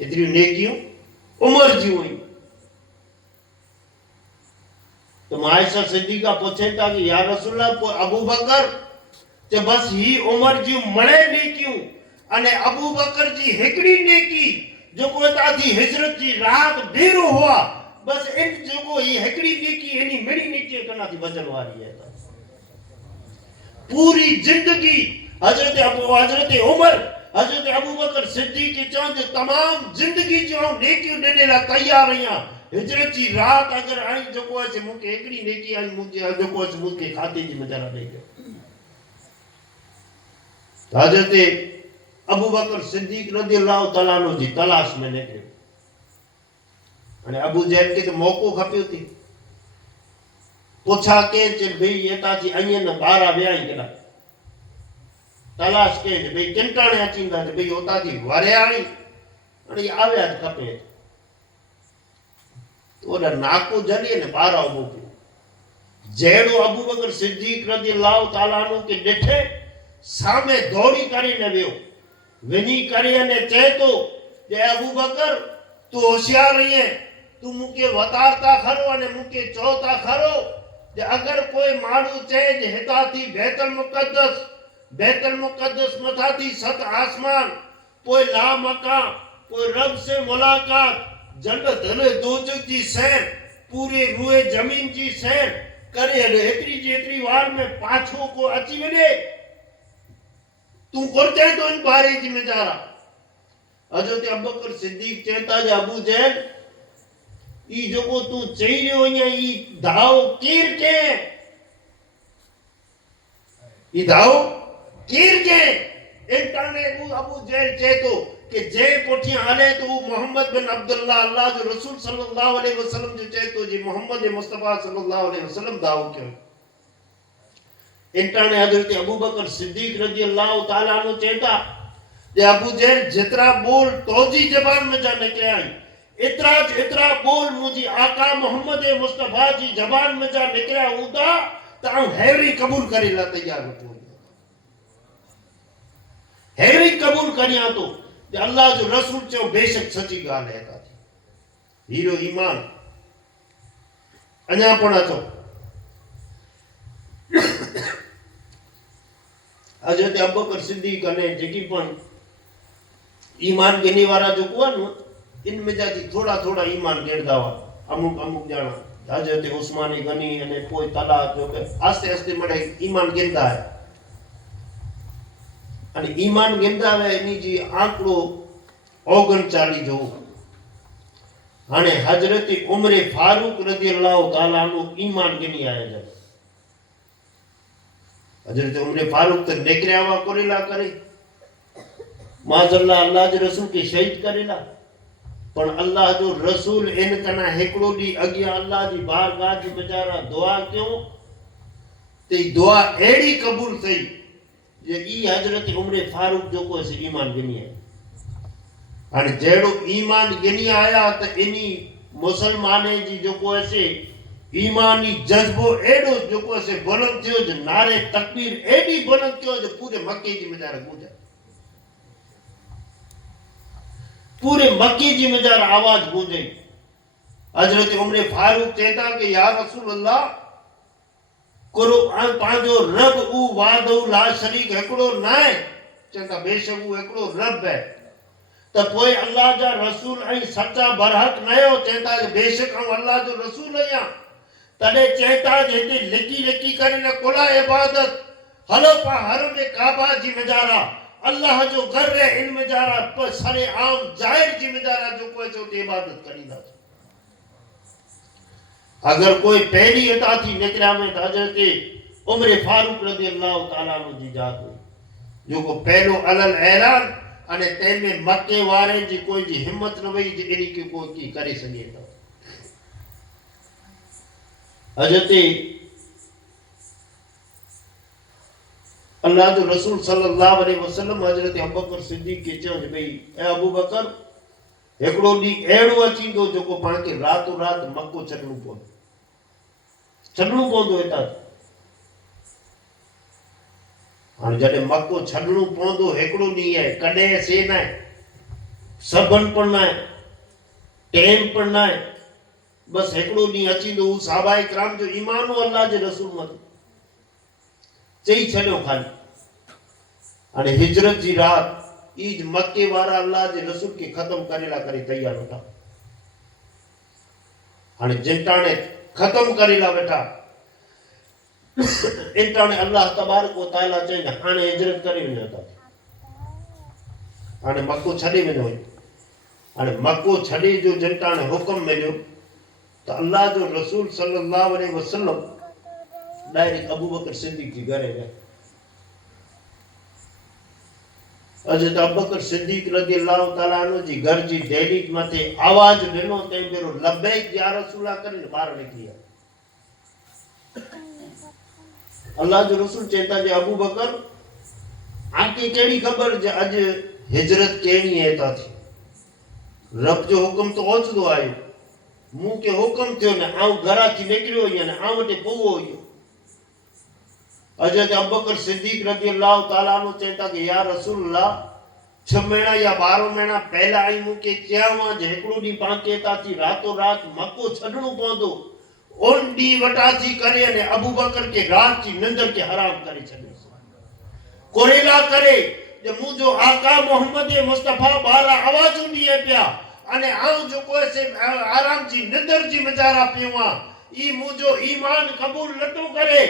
एतरी नेकियूं उमर जी हुई। तो आयशा सिद्दीका पूछे था कि या रसूलल्लाह अबू बकर ते बस ही उमर जी मळे नेकियूं अने अबू बकर जी हिकड़ी नेकी जो को तादी हिजरत जी रात बेरो हुआ बस इन जो को ही हिकड़ी नेकी एनी मेरी नेकी कना थी बचन वाली है। पूरी जिंदगी हजरत उमर हजरत अबू बकर सिद्दीक की चौं तमाम जिंदगी जो नेकियूं देने ला तैयार रहिया। हिजरत जी रात अगर आई जो को से मुके एकड़ी नेकी आई मुके जो को से मुके खाते जी मजरा दे गयो। हजरत अबू बकर सिद्दीक रदियल्लाहु तआला अन्हु जी तलाश में निकले अने अबू जहल के तो मौको खप्यो थी पूछा के चल भाई एता थी अयन 12 व्याई केड़ा तलाश के भाई किंटाणे अचींदा भाई ओता थी वरयाणी अने आव्या खपे ओला नाको जली ने 12 उबो जेड़ो अबू बकर सिद्दीक रदियल्लाहु तआला अन्हु के डिठे सामे दौड़ी करीने वियो वनी करे ने चए तो जे अबू बकर तू होशियार रही है तू मुके वतारता खरो अने मुके चौथा खरो जे अगर कोई माणू चए जे हिता थी बैतुल मुक़द्दस मथा थी 7 आसमान कोई ला मका कोई रब से मुलाकात जन्नत हले दोजख जी सैर पूरे रूए जमीन जी सैर करे एतरी जेतरी वार में पाछो को अची वने तू करते तो इन बारे जी में जारा। हजरत अबू बकर सिद्दीक चेता जे अबू जहल ई जो को तू चई रियो या ई दाव कीर के ई दाव कीर के इंटाने अबू जहल चेतो कि जे पोठिया हाले तो मोहम्मद बिन अब्दुल्लाह अल्लाह जो रसूल सल्लल्लाहु अलैहि वसल्लम जो चेतो जी मोहम्मद मुस्तफा सल्लल्लाहु अलैहि वसल्लम दाव क्यों इंटाने हजरत अबू बकर सिद्दीक रदियल्लाहु तआला अन्हु चेता जे अबू जहल जितरा बोल तोजी जबान में जा निकले आई इतरा बोल मुजी आका मोहम्मद मुस्तफा जी जबान में जा निकले उदा ता हैरी कबूल करे ला तैयार हो हैरी कबूल करिया तो जे अल्लाह जो रसूल चो बेशक सची गाल है था हीरो ईमान अन्या पड़ा तो हजरत अबू बकर सिद्दीक ने जेकी पण ईमान गिनी वाला जो कोन इनमें जाती थोड़ा थोड़ा ईमान गेरदा हुआ अमुक अमुक जाना हजरत उस्मानी गनी ने कोई तला जो के आस्ते आस्ते मडे ईमान गिनदा है अने ईमान गिनदा है इनी जी आंकड़ो 39 जो हाने हजरत उमर फारूक रदियल्लाहु तआला अन्हु ईमान गिनी आया जब हजरत उमर फारूक तो निकलिया हुआ कोरेला करे माजल्ला अल्लाह के रसूल के शहीद करेला पण अल्लाह जो रसूल इन कना हेकड़ो दी अगिया अल्लाह जी बारगाह जी बेचारा दुआ क्यों ते दुआ एड़ी कबूल थई जे ई हजरत उमर फारूक जो को से ईमान गिनी है अने जेड़ो ईमान गिनी आया त इनी मुसलमाने जी जो को से ईमानी जज्बो एड़ो जो को से बुलंद थियो जो नारे तकबीर एड़ी बुलंद थियो जो पूरे मक्के जी बेचारा गूंजा पूरे मक्के जी में जार आवाज गूंजे हजरत उमर फारूक कहता कि या रसूल अल्लाह कुरान पांजो रब उ वादो ला शरीक एकड़ो नाए कहता बेशक उ एकड़ो रब है त कोई अल्लाह जा रसूल आई सच्चा बरहक नयो कहता कि बेशक हम अल्लाह जो रसूल आया तने कहता जेते लिकी लिकी करे न कोला इबादत हलो पा हर में काबा जी मजारा अल्लाह जो घर रे इन मजारा पर सरे आम जाहिर जी मजारा जो कोई चोते इबादत करीदा अगर कोई पहली अता थी निकला में हजरत उमर फारूक रदियल्लाहु तआला अन्हु जी जात हुई जो को पहलो अलल ऐलान अने ते में मक्के वारे जी कोई जी हिम्मत न वई जी इनी के कोई की करे सके तो हजरत अल्लाह जो रसूल सल्लल्लाहु अलैहि वसल्लम हजरत अबू बकर सिद्दीक के चयो भाई ए अबू बकर एकड़ो दी एड़ो अचींदो जो को पाण के रातो रात मक्को छडणो पवंदो एता हाणे जडे मक्को छडणो पवंदो एकड़ो नी है कदे से न सबन पण ना टेम पण ना बस एकड़ो नी अची तो साहबाए कराम जो ईमान हो अल्लाह जे रसूल मत चई छड्यो खाली अने हिजरत जी रात ईज मक्के वाला अल्लाह जे रसूल के खत्म करेला करे तैयार होता अने जिंटाने खत्म करेला बैठा इंटाने अल्लाह तबारक व तआला चई हाने हिजरत करे वञो था हाने मक्को छॾे वञो हाने मक्को छॾे जो जिंटाने हुक्म मिलियो तो अल्लाह जो रसूल सल्लल्लाहु अलैहि वसल्लम डायरेक्ट अबू बकर सिद्दीक जी घरे गए हज़रत अबू बकर सिद्दीक रज़ियल्लाहु तआला अन्हु जी घर जी दहलीज मथे आवाज ॾिनो ते बेरो लब्बैक या रसूला करे बाहर निकली अल्लाह जो रसूल चेता जे अबू बकर आके केड़ी खबर जे अज हिजरत केणी है ता थी रब जो हुक्म तो ओचदो आयो मु के हुक्म थियो ने आऊं घरा थी निकलियो या ने आऊं वटे पोवो हुयो हज़रत अबू बकर सिद्दीक रज़ियल्लाहु तआला अन्हु चेता कि या रसूलल्लाह 6 महीना या 12 महीना पहला आई मु के चयावा जे एकड़ो दी पाके ता थी रातो रात मक्को छडणो पवंदो उन डी वटा थी करे ने अबू बकर के रात की निंदर के हराम करे छडे कोरेला करे जे मु जो आका मोहम्मद मुस्तफा बारा आवाज उंदी है पिया अने आऊं जो कोई से आराम जी निंदर जी मजारा पियोवा ई मुजो ईमान कबूल लटो करे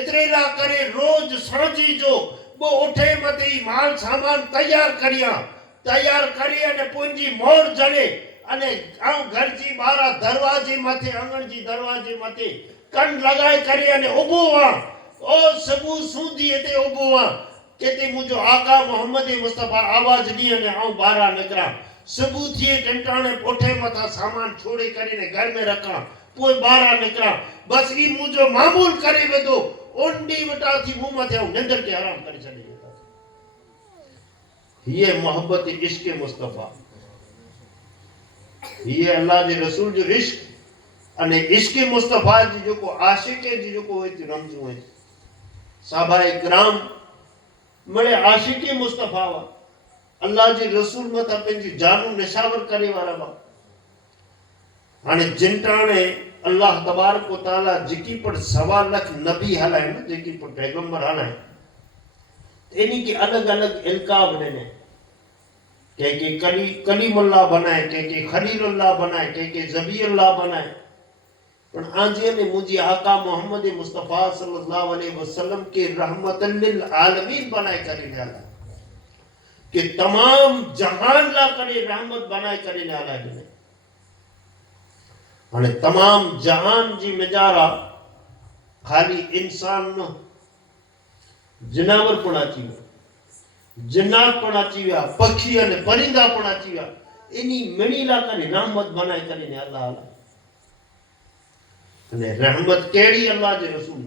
इतरेला करे रोज सांझी जो बो उठे मते माल सामान तैयार करी अने पुंजी मोड़ जले अने आऊं घर जी बारा दरवाजे मथे आंगण जी दरवाजे मथे कन लगाए करी अने उबो वा ओ सबू सूंदी एते उबो वा केते मुजो आका मोहम्मद मुस्तफा आवाज दी अने आऊं बारा निकरा सबू थिए टंटाणे पोठे मथा सामान छोड़े करीने घर में रखा पोइ बारा निकरा बस ई मुजो मामूल करे वेदो ओंडी वटा थी मुंह मथे निंदर के हराम करे छडे वेता ये मोहब्बत इश्क मुस्तफा ये अल्लाह जे रसूल जो इश्क अने इश्क मुस्तफा जी जो को आशिक जी जो को होय ती रमजू है साहबाए किराम मळे आशिक मुस्तफा वा अल्लाह जे रसूल मथा पेंजी जानू निशावर करे वारा वा हाने जिंटाणे अल्लाह तबारक व तआला जिकी पर 1.25 लाख नबी हलाए न जिकी पर पैगंबर हलाए एनी के अलग अलग इल्काब देने के कलीमुल्लाह बनाए के खलीलुल्लाह बनाए के ज़बीउल्लाह बनाए पण आजे ने मुजी आका मोहम्मद मुस्तफा सल्लल्लाहु अलैहि वसल्लम के रहमतन लिल आलमीन बनाए करे जाला कि तमाम जहान ला करे रहमत बनाए करे जाला ने अने तमाम जहान जी मजारा खाली इंसान न जनावर पण अची विया जिन्नात पण अची विया पक्षी अने परिंदा पण अची विया एनी मणीला करे रहमत बनाए करे ने अल्लाह अने रहमत केड़ी अल्लाह जे रसूल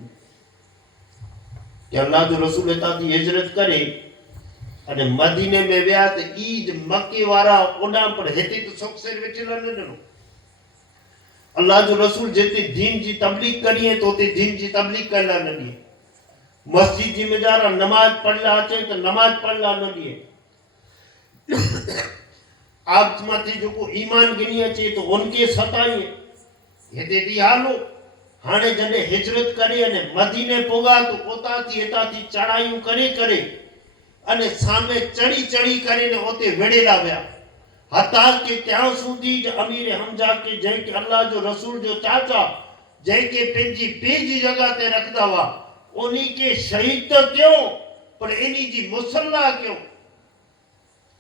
के अल्लाह जो रसूल एता दी हिजरत करे अने मदीने में विया त ईद मक्के वारा ओडा पर हेते तो सोक्सेर वेठेला न ॾिनो अल्लाह जो रसूल जेते दीन जी तबलीग करी है तोते दीन जी तबलीग करला न दिए मस्जिद जी में जारा नमाज पढ़ला अचे तो नमाज पढ़ला न दिए आप माथे जो को ईमान गिनी अचे तो उनके सताई हेते दी हालो हाने जने हिजरत करे अने मदीने पोगा तो ओता थी एता थी चढ़ाइयों करे करे अने सामे चढ़ी चढ़ी करे ने ओते वेड़ेला वया हता के त्या सुधी ज अमीर हमजा के जय के अल्लाह जो रसूल जो चाचा जय के पेंजी पेजी जगह ते रखदा वा उनी के शहीद तो क्यों पर इनी जी मुसल्ला क्यों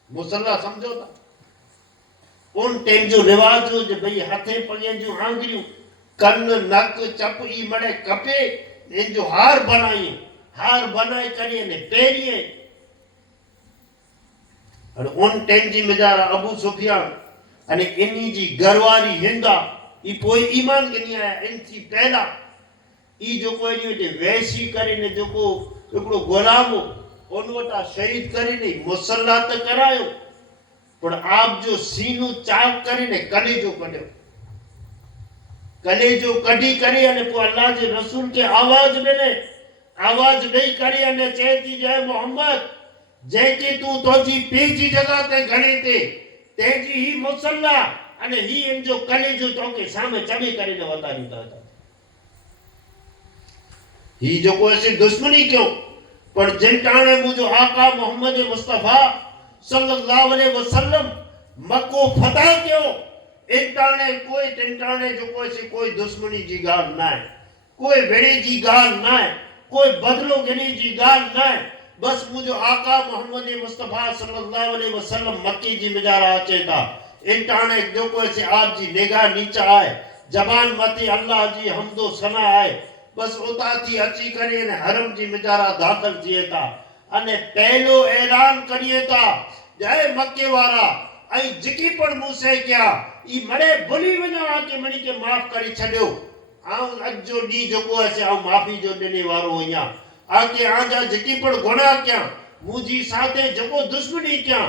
मुसल्ला समझो था उन टाइम जो रिवाज हो जे भई हथे पगे जो आंगरियूं कन नक चप ई मड़े कपे इन जो हार बनाए करिए ने पेरिए और उन टाइम जी मजारा अबू सुफियान अने इन्ही जी घरवारी हिंदा ई पोई ईमान गनी आया इन थी पहला ई जो कोई ने वैसी करे ने जो को एकड़ो गुलाम उन वटा शहीद करे ने मुसल्ला त करायो पर आप जो सीनो चाक करे ने कलेजो कढी करे अने पो अल्लाह जे रसूल के आवाज दई करे अने चेती जय मोहम्मद जैके तू तोजी पीजी जगह ते घणे ते તેજી હી મુસલ્લા અને હી એમ જો કલેજો ચોકે સામે ચડી કરીને વતારીતા હતા ही जो कोई ऐसी दुश्मनी क्यों पर जिन टाणे मुझे आका मोहम्मद मुस्तफा सल्लल्लाहु अलैहि वसल्लम मक्को फतह क्यों इन टाणे कोई टिन टाणे जो कोई सी कोई दुश्मनी जी गाल ना है कोई वेड़े जी गाल ना है कोई बदलो गिनी जी गाल ना है बस मुझे आका मोहम्मद मुस्तफा सल्लल्लाहु अलैहि वसल्लम मक्की जी मिजारा अचे था इन टाणे जो कोई सी आप जी निगाह नीचा आए जबान मती अल्लाह जी हमदो सना आए बस उता थी अची करे ने हरम जी मिजारा दाखिल थिए था अने पहलो ऐलान करिए था जय मक्के वारा आई जिकी पण मूसे क्या ई मरे भुली वणा के मणी के माफ करी छड्यो आऊं अजो डी जो को है आऊं माफी जो देने वारो होया आके आजा जिकी पण गुनाह क्या मुजी साथे जको दुश्मनी क्या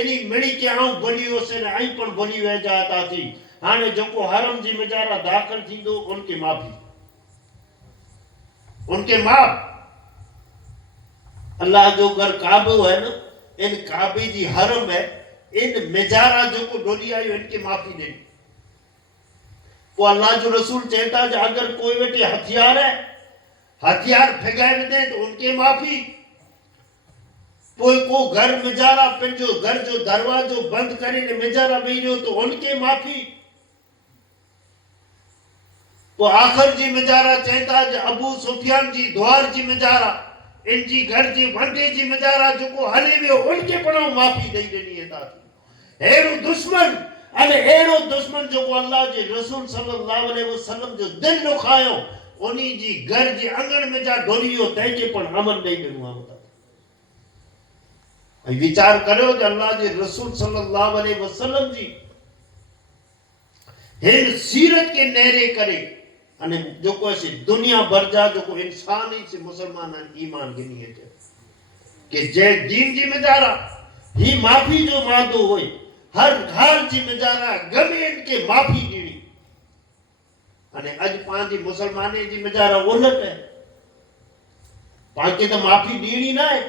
एनी मणी के आऊं भुलियो से ने आई पण भुली वे जाता थी हाने जको हरम जी मिजारा दाखिल थींदो उनके माफी उनके माप अल्लाह जो घर काबो है ना इन काबे जी हरम है इन मिजारा जो को डोली आयो इनके माफी दे वो अल्लाह जो रसूल कहता है अगर कोई बेटे हथियार है हथियार फेंकाए दे तो उनके माफी कोई को घर मिजारा पंजो घर जो दरवाजो बंद કરીને मिजारा बेरियो तो उनके माफी वो आखिर जी मिजारा चेता अबू सुफियान जी द्वार जी मिजारा इन जी घर जी वंडे जी मिजारा जो को हले वे उनके पणो माफी दई देनी है था हेरो दुश्मन अने हेरो दुश्मन जो को अल्लाह जी रसूल सल्लल्लाहु अलैहि वसल्लम जो दिल नो खायो उनी जी घर जी अंगण में जा ढोलियो तै के पण अमन दई देनु आवता आई विचार करो कि अल्लाह जी रसूल सल्लल्लाहु अलैहि वसल्लम जी हिन सीरत के नहरे करे अने जो कोई सी दुनिया भर जा जो को इंसान ही से मुसलमान ईमान गिनी है कि जे दीन जी मिजारा ही माफी जो मादो होई हर घर जी मिजारा गमे इनके माफी दीनी अने अज पांजी मुसलमाने जी मिजारा उलट है पाके तो माफी दीनी ना है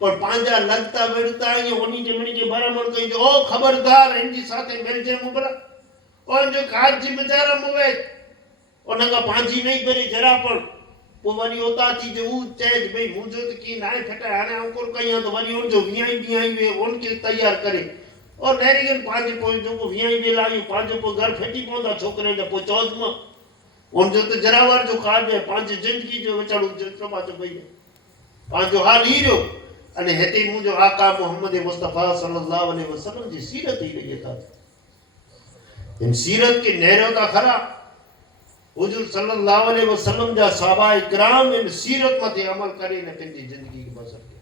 पर पांजा लगता बेड़ता है ओनी के मणी के बराबर कहीं जो ओ खबरदार इनकी साथे मिलजे मुबरा और जो खाद जी मिजारा मुवे उनका पांजी नहीं करे जरा पर वो वरी होता थी जो ऊ चेज भाई मुझे तो की नाय फटा आने अंकुर कहीं तो वरी उन जो वियाई बियाई वे उनके तैयार करे और नेरिगन पांजे पोइ जो को वियाई वे लाई पांजे पो घर फेटी पोंदा छोकरे जो पो चौथ में उन जो तो जरावर जो काज है पांजे जिंदगी जो विचारू जो बात भई पांजो हाल ही रो अने हेते मुजो आका मोहम्मद मुस्तफा सल्लल्लाहु अलैहि वसल्लम जी सीरत ही रही था इन सीरत के नहरों का खरा हुजूर सल्लल्लाहु अलैहि वसल्लम जा सहाबा इकराम इन सीरत मथे अमल करे ने पंहिंजी जिंदगी के बसर के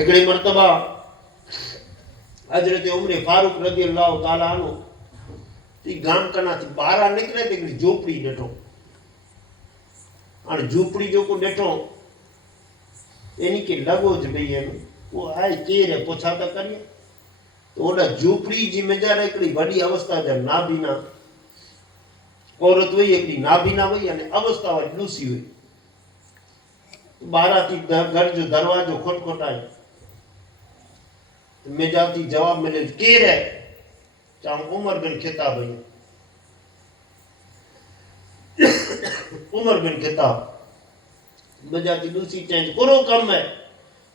एकड़ी मर्तबा हजरत उमर फारूक रजी अल्लाह ताला अन्हु ती गाम कना थी बारा निकले ते एकड़ी झोपड़ी ॾिठो हाणे झोपड़ी जो को ॾिठो एनी के लगो ज भई वो आए केर पुछा त करिए तो ओडा झोपड़ी जी मिजारा एकड़ी वडी अवस्था जा नाबीना औरत हुई एकड़ी नाबीना हुई अने अवस्था वाली लूसी हुई बारा थी घर जो दरवाजो खटखटाई मिजाती जवाब मिले केर है चाहे उमर बिन खिताब है उमर बिन खिताब मिजाती लूसी चेंज करो कम है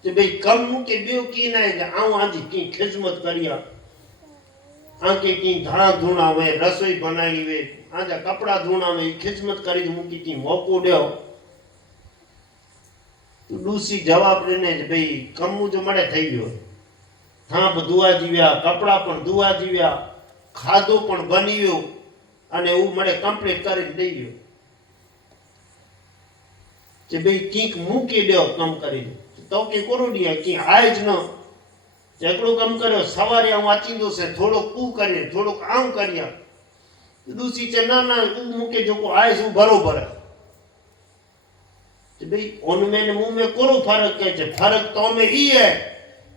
कि भाई कम के बियो की ना है आऊं आजी की खिदमत करिया आके की धा धुणा वे रसोई बनाई वे आजा कपड़ा धुणा वे खिदमत करी मुकी की मौको देओ तो लूसी जवाब देने भाई कम जो मड़े થઈ ગયો થાપ दुआ जीव्या कपड़ा पण दुआ जीव्या खादो पण बनियो अने ऊ मड़े कंप्लीट करे दई गयो कि भाई कीक मुके देओ कम करी तो के कोरोडिया की आए ज न जेकड़ो कम करो सवारे आ वाचींदो से थोड़ो कू करे थोड़ो आम करिया दूसरी चे ना ना ऊ मुके जो को आए सु बरोबर है तो भाई उनमें ने मुंह में कोरो फर्क है जे फर्क तो में ई है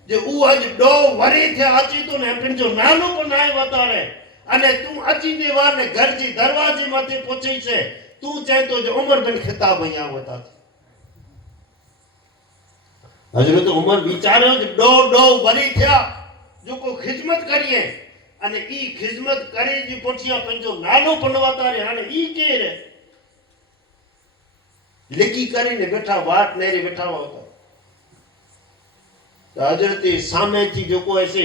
जे ऊ अज दो वरी थे अची तो ने पिन जो नानो को नाय वतारे अने तू अची दे वार ने घर जी दरवाजे माथे पहुंची से तू चाहे तो जो उमर बिन खिताब यहाँ बता हजरत उमर विचार्यो डो डो वरी थिया जो को खिदमत करिए अने ई खिदमत करे जी पोठिया पंजो नालो पणवाता रे हाने ई केर लिखी કરીને બેઠા વાત નેરી બેઠા હોતા तो हजरत सामे थी जो को ऐसे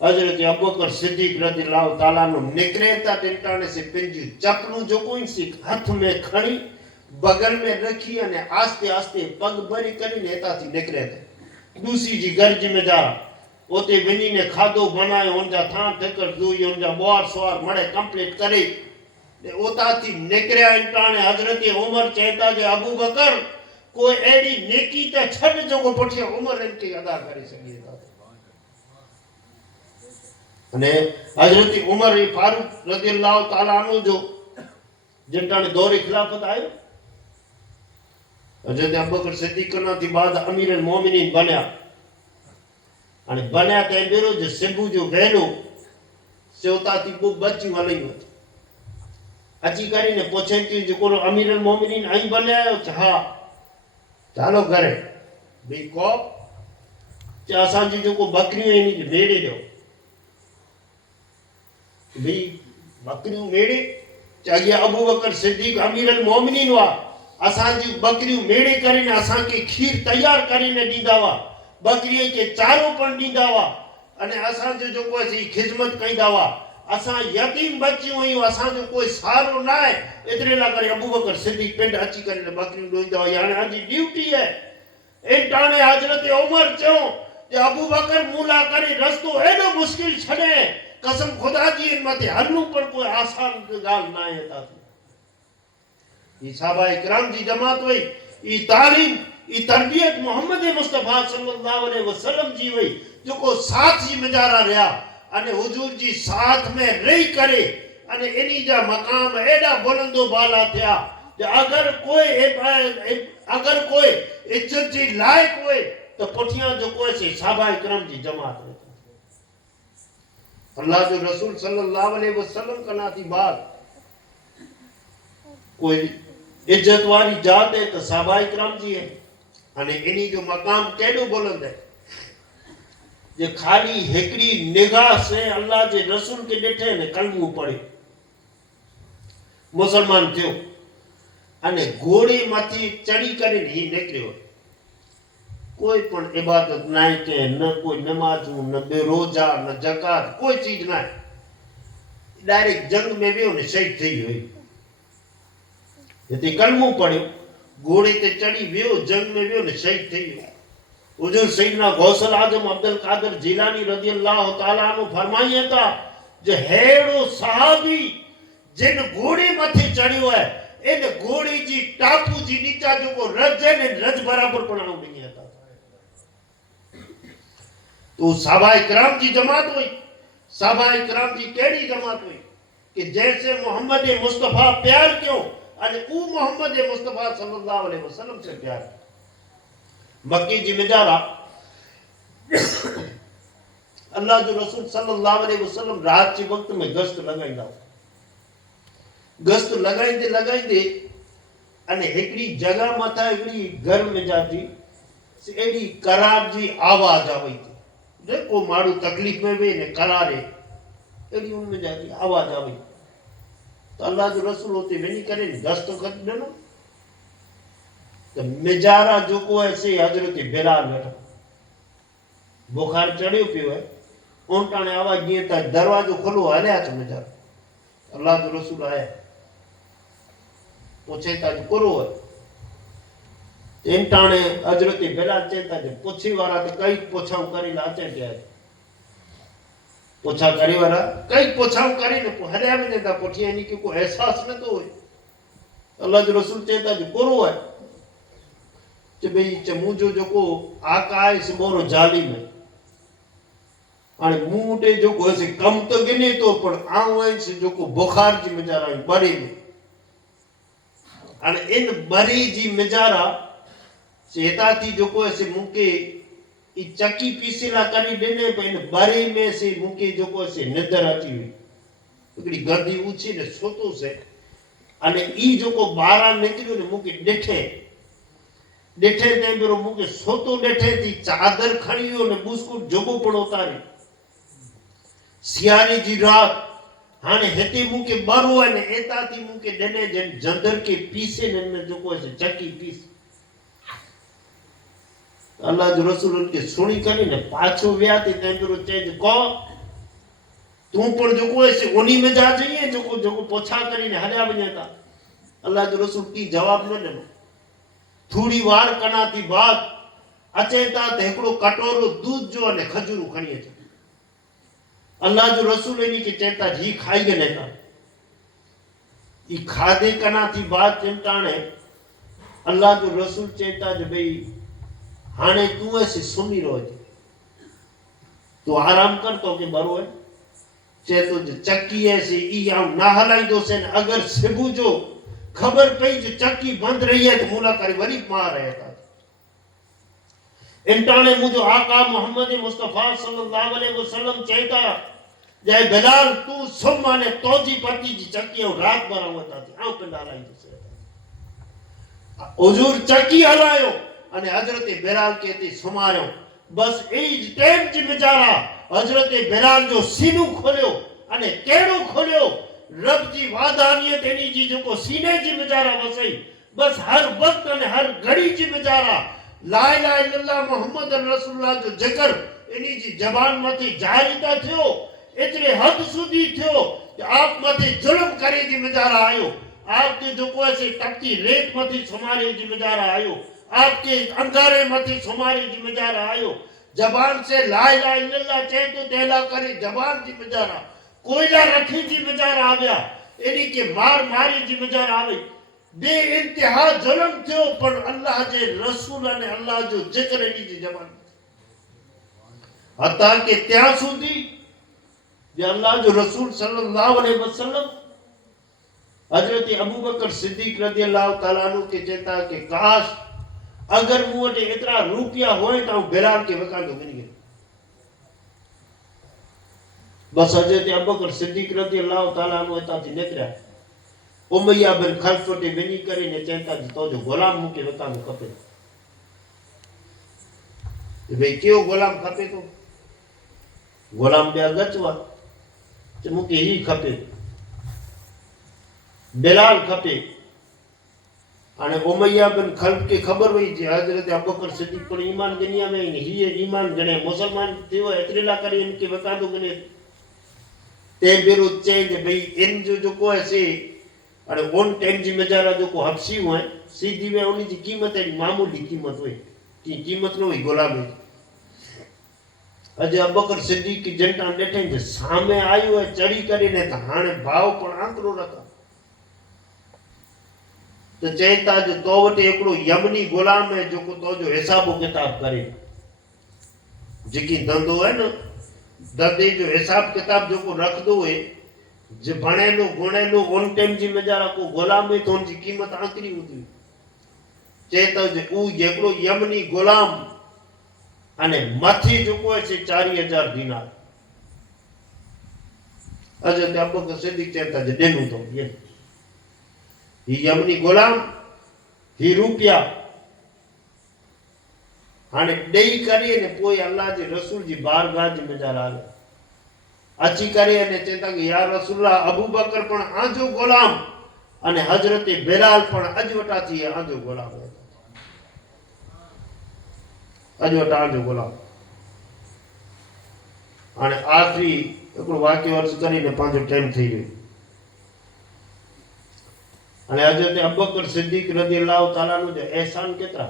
हजरत अबू बकर सिद्दीक रज़ियल्लाहु ताला नो निकरेता टेटाने से पिंजू चपलू जो कोई सी हाथ में खणी बगल में रखी अने आस्ते आस्ते पग भरी करी नेता थी निकरेता दूसरी जी घर में जा ओते वनी ने खादो बनायो उनजा था ठकर दुई उनजा बोर सवार मड़े कंप्लीट करे ने ओता थी निकरिया इंटाने हजरत उमर चेता जे अबू बकर कोई एडी नेकी ते छड जो को पठिया उमर इनके अदा करे सके अने हजरत उमर फारूक रज़ियल्लाहु ताला अन्हु जो जिनटाने दौर खिलाफत आयो हजरत अबू बकर सिद्दीक ना थी बाद अमीर अल मोमिनीन बन्या अने बन्या ते बेरो जो सिबू जो वेलो सेवता थी बु बच्ची हलई वत अची કરીને પૂછે કે જો કોનો અમીર અલ મોમિનીન અહીં બન્યા છે હા ચાલો ઘરે ભઈ કો કે અસાંજી જો કો બકરીઓ એની મેળે દો ભઈ બકરીઓ મેળે ચાગે અબુ બકર સિદ્દીક અમીર અલ મોમિનીન વા અસાંજી બકરીઓ મેળે કરીને અસાં કે ખીર તૈયાર કરીને દીદાવા બકરીઓ કે ચારો પણ દીદાવા અને અસાં જો કોઈ સી ખિદમત કઈ દાવા असा यतीम बच्ची हुई असा जो कोई सारो ना है इतने ला करे अबू बकर सिद्दीक पिंड अची करे बकरी दोईंदा यानी आजी ड्यूटी है इंटाने हजरत उमर चो जे अबू बकर मूला करे रस्तो एडो मुश्किल छडे कसम खुदा जी इन मते हरनु पर कोई आसान गाल ना है ता ये साहबा इकराम जी जमात हुई ई तालीम ई तरबियत मोहम्मद मुस्तफा सल्लल्लाहु अलैहि वसल्लम जी हुई जो को साथ जी मजारा रहा अने हुजूर जी साथ में रही करे अने इनी जा मकाम एडा बुलंदो बाला थिया जे अगर कोई इज्जत जी लायक होए तो पुठिया जो कोई से साहबा इकराम जी जमात है अल्लाह जो रसूल सल्लल्लाहु अलैहि वसल्लम का नाती बात कोई इज्जत वाली जात है तो साहबा इकराम जी है अने इनी जो मकाम केडो बुलंद है जे खाली हेकड़ी निगाह से अल्लाह जे रसूल के डेठे ने कलमो पड़े मुसलमान थियो अने घोड़े माथी चढ़ी करे ही निकलियो कोई पण इबादत नाय के न कोई नमाज न बेरोजा न ज़कात कोई चीज ना डायरेक्ट जंग में भी उन्हें शहीद थी हुई यदि कलमो पड़ियो घोड़े ते चढ़ी वियो जंग में भी उन्हें शहीद थी हुजूर सैयदना गौसल आजम अब्दुल कादिर जिलानी रज़ियल्लाहु ताला अन्हु फरमाइए था जो हेड़ो सहाबी जिन घोड़े मथे चढ़ियो है इन घोड़े जी टापू जी नीचा जो को रज ने रज बराबर पणाव नहीं है तो साहबा इकराम जी जमात हुई साहबा इकराम जी केड़ी जमात हुई कि जैसे मोहम्मद मुस्तफा प्यार क्यों अने ऊ मोहम्मद मुस्तफा सल्लल्लाहु अलैहि वसल्लम से प्यार मक्की जी मिजारा अल्लाह जो रसूल सल्लल्लाहु अलैहि वसल्लम रात के वक्त में गश्त लगाईंदे अने एकड़ी जगह माथा एकड़ी घर में जाती एडी करार जी आवाज आवी थी देखो मारू तकलीफ में वे ने करारे एडी उनमें जाती आवाज आवी तो अल्लाह जो रसूल होते वेनी करे गश्त कर देनो तो मिजारा जो को ऐसे हजरत बिलाल बैठा बुखार चढ़ियो पियो है उन टाणे आवाज दिए ता दरवाजो खुलो हल्या तो मिजारा अल्लाह जो रसूल आया पूछे ता करो है इन टाणे हजरत बिलाल चेता जे पूछी वाला तो कई पूछाऊ करी लाचे गया पूछा करी वाला कई पूछाऊ करी ने हल्या में देता पूछिए नहीं कि को एहसास न तो होए अल्लाह जो रसूल चेता जे करो है कि भाई चमूजो जो को आकाश मोरो जाली में अने मुंडे जो को ऐसे कम तो गिने तो पर आवे से जो को बुखार जी मिजारा बरी में अने इन बरी जी मिजारा सेता थी जो को ऐसे मुके ई चक्की पीसेला करी देने पे इन बरी में से मुके जो को ऐसे निद्र आती हुई एकड़ी गद्दी ऊंची ने सोतो से अने ई जो को बारा निकलियो ने मुके देखे डेठे ते बेरो मुके सोतो डेठे थी चादर खणियो ने बुस्कुट जोगो पण उतारी सियारी जी रात हाने हेती मुके बरो ने एता थी मुके डने जन जंदर के पीसे ने जो को से चक्की पीस अल्लाह जो रसूल उनके सुनी करी ने पाछो व्या थी ते बेरो चेज को तू पण जो को से ओनी में जा जाइए जो को पोछा करी ने हल्या वनेता अल्लाह जो रसूल की जवाब न देनो थोड़ी वार कना थी बात अचेता ते एकड़ो कटोरो दूध जो ने खजूर खणी अचे अल्लाह जो रसूल इनी के चेता जी खाई के लेता ई खादे कना थी बात चिंताने अल्लाह जो रसूल चेता जे भाई हाने तू ऐसे सुमी रोज तू आराम कर तो के बरो है चेतो जो चक्की ऐसे ई आऊं ना हलाई दो से अगर सिबू जो खबर पई जो चक्की बंद रही है तो मूला करे वरी मार रहा था इंटाने मुझे आका मोहम्मद मुस्तफा सल्लल्लाहु अलैहि वसल्लम चेता जय बिलाल तू सुमाने तोजी पति जी चक्की और रात भर होता थी आउ कंडालाई से हुजूर चक्की हलायो अने हजरत बिलाल कहती सुमारो बस एज टाइम जी बेचारा हजरत बिलाल जो सीनू खोलियो अने केड़ो खोलियो रब जी वादानियत एनी जी जो को सीने जी बेचारा वसई बस हर वक्त अने हर घड़ी जी बेचारा ला इलाहा इल्लल्लाह मुहम्मद रसूलुल्लाह जो जिक्र एनी जी जबान मथी जारी था थियो इतने हद सुधी थियो कि आप मथी जुल्म करे जी बेचारा आयो आपके जो को ऐसे टपकी रेत मथी सुमारे जी बेचारा आयो आपके अंगारे मथी सुमारे जी बेचारा आयो जबान से ला इलाहा इल्लल्लाह चे तो तेला करे जबान जी बेचारा कोयला रखी जी बेचारा आ गया एनी के मार मारी जी बेचारा आवे बे इंतहा जुल्म थियो पर अल्लाह जे रसूल ने अल्लाह जो जिक्र एनी जी जबान हता के त्या सुधी जे अल्लाह जो रसूल सल्लल्लाहु अलैहि वसल्लम हजरत अबू बकर सिद्दीक रदियल्लाहु ताला अन्हु के चेता के काश अगर मुझे इतना रुपया होए तो बिलाल के वका दो नहीं बस हजरत अबू बकर सिद्दीक रदियल्लाहु ताला अन्हु ता थी निकरा उमैया बिन खल्फ ते विनी करे ने चेता तो जो गुलाम मुके वका में खपे भाई क्यों गुलाम खपे तो गुलाम बे गचवा तो मुके ही खपे बिलाल खपे अने उमैया बिन खल्फ के खबर हुई जे हजरत अबू बकर सिद्दीक पर ईमान दुनिया में ही ईमान गने मुसलमान थियो एतरेला करे इनके वका दो गने ते बेरो चेंज भाई इन जो को ऐसे अरे वन टाइम जी मजारा जो को हफ्सी हुए सीधी में उन्हीं की कीमत है मामूली कीमत हुई की कीमत न हुई गुलामी अज अबू बकर सिद्दीक की जनता बैठे जे सामे आयो है चढ़ी करे ने तो हाने भाव पण आंकड़ो रखा तो चेता जो तो वटे एकड़ो यमनी गुलाम है जो को तो जो हिसाबो किताब करे जेकी धंधो है ना ददे जो हिसाब किताब जो को रख दो है जे बणेलो गुणेलो ऑन टाइम जी मजारा को गुलाम है तो उनकी कीमत आंकड़ी होती चेता जे ऊ एकड़ो यमनी गुलाम अने मथी जो को है 4000 दिनार हजरत अबू बकर सिद्दीक चेता जे देनु तो ये ही यमनी गुलाम ही रुपया हाने देई करी ने कोई अल्लाह जे रसूल जी बारगाह जी में जा रहा अची करे ने चेता कि या रसूलल्लाह अबू बकर पण आजो गुलाम अने हजरत बिलाल पण अजवटा थी आजो गुलाम अजवटा आजो गुलाम हाने आखरी एकड़ो वाक्य अर्ज करी ने पांचो टाइम थी गयो अने हजरत अबू बकर सिद्दीक रदियल्लाहु ताला नु जो एहसान केतरा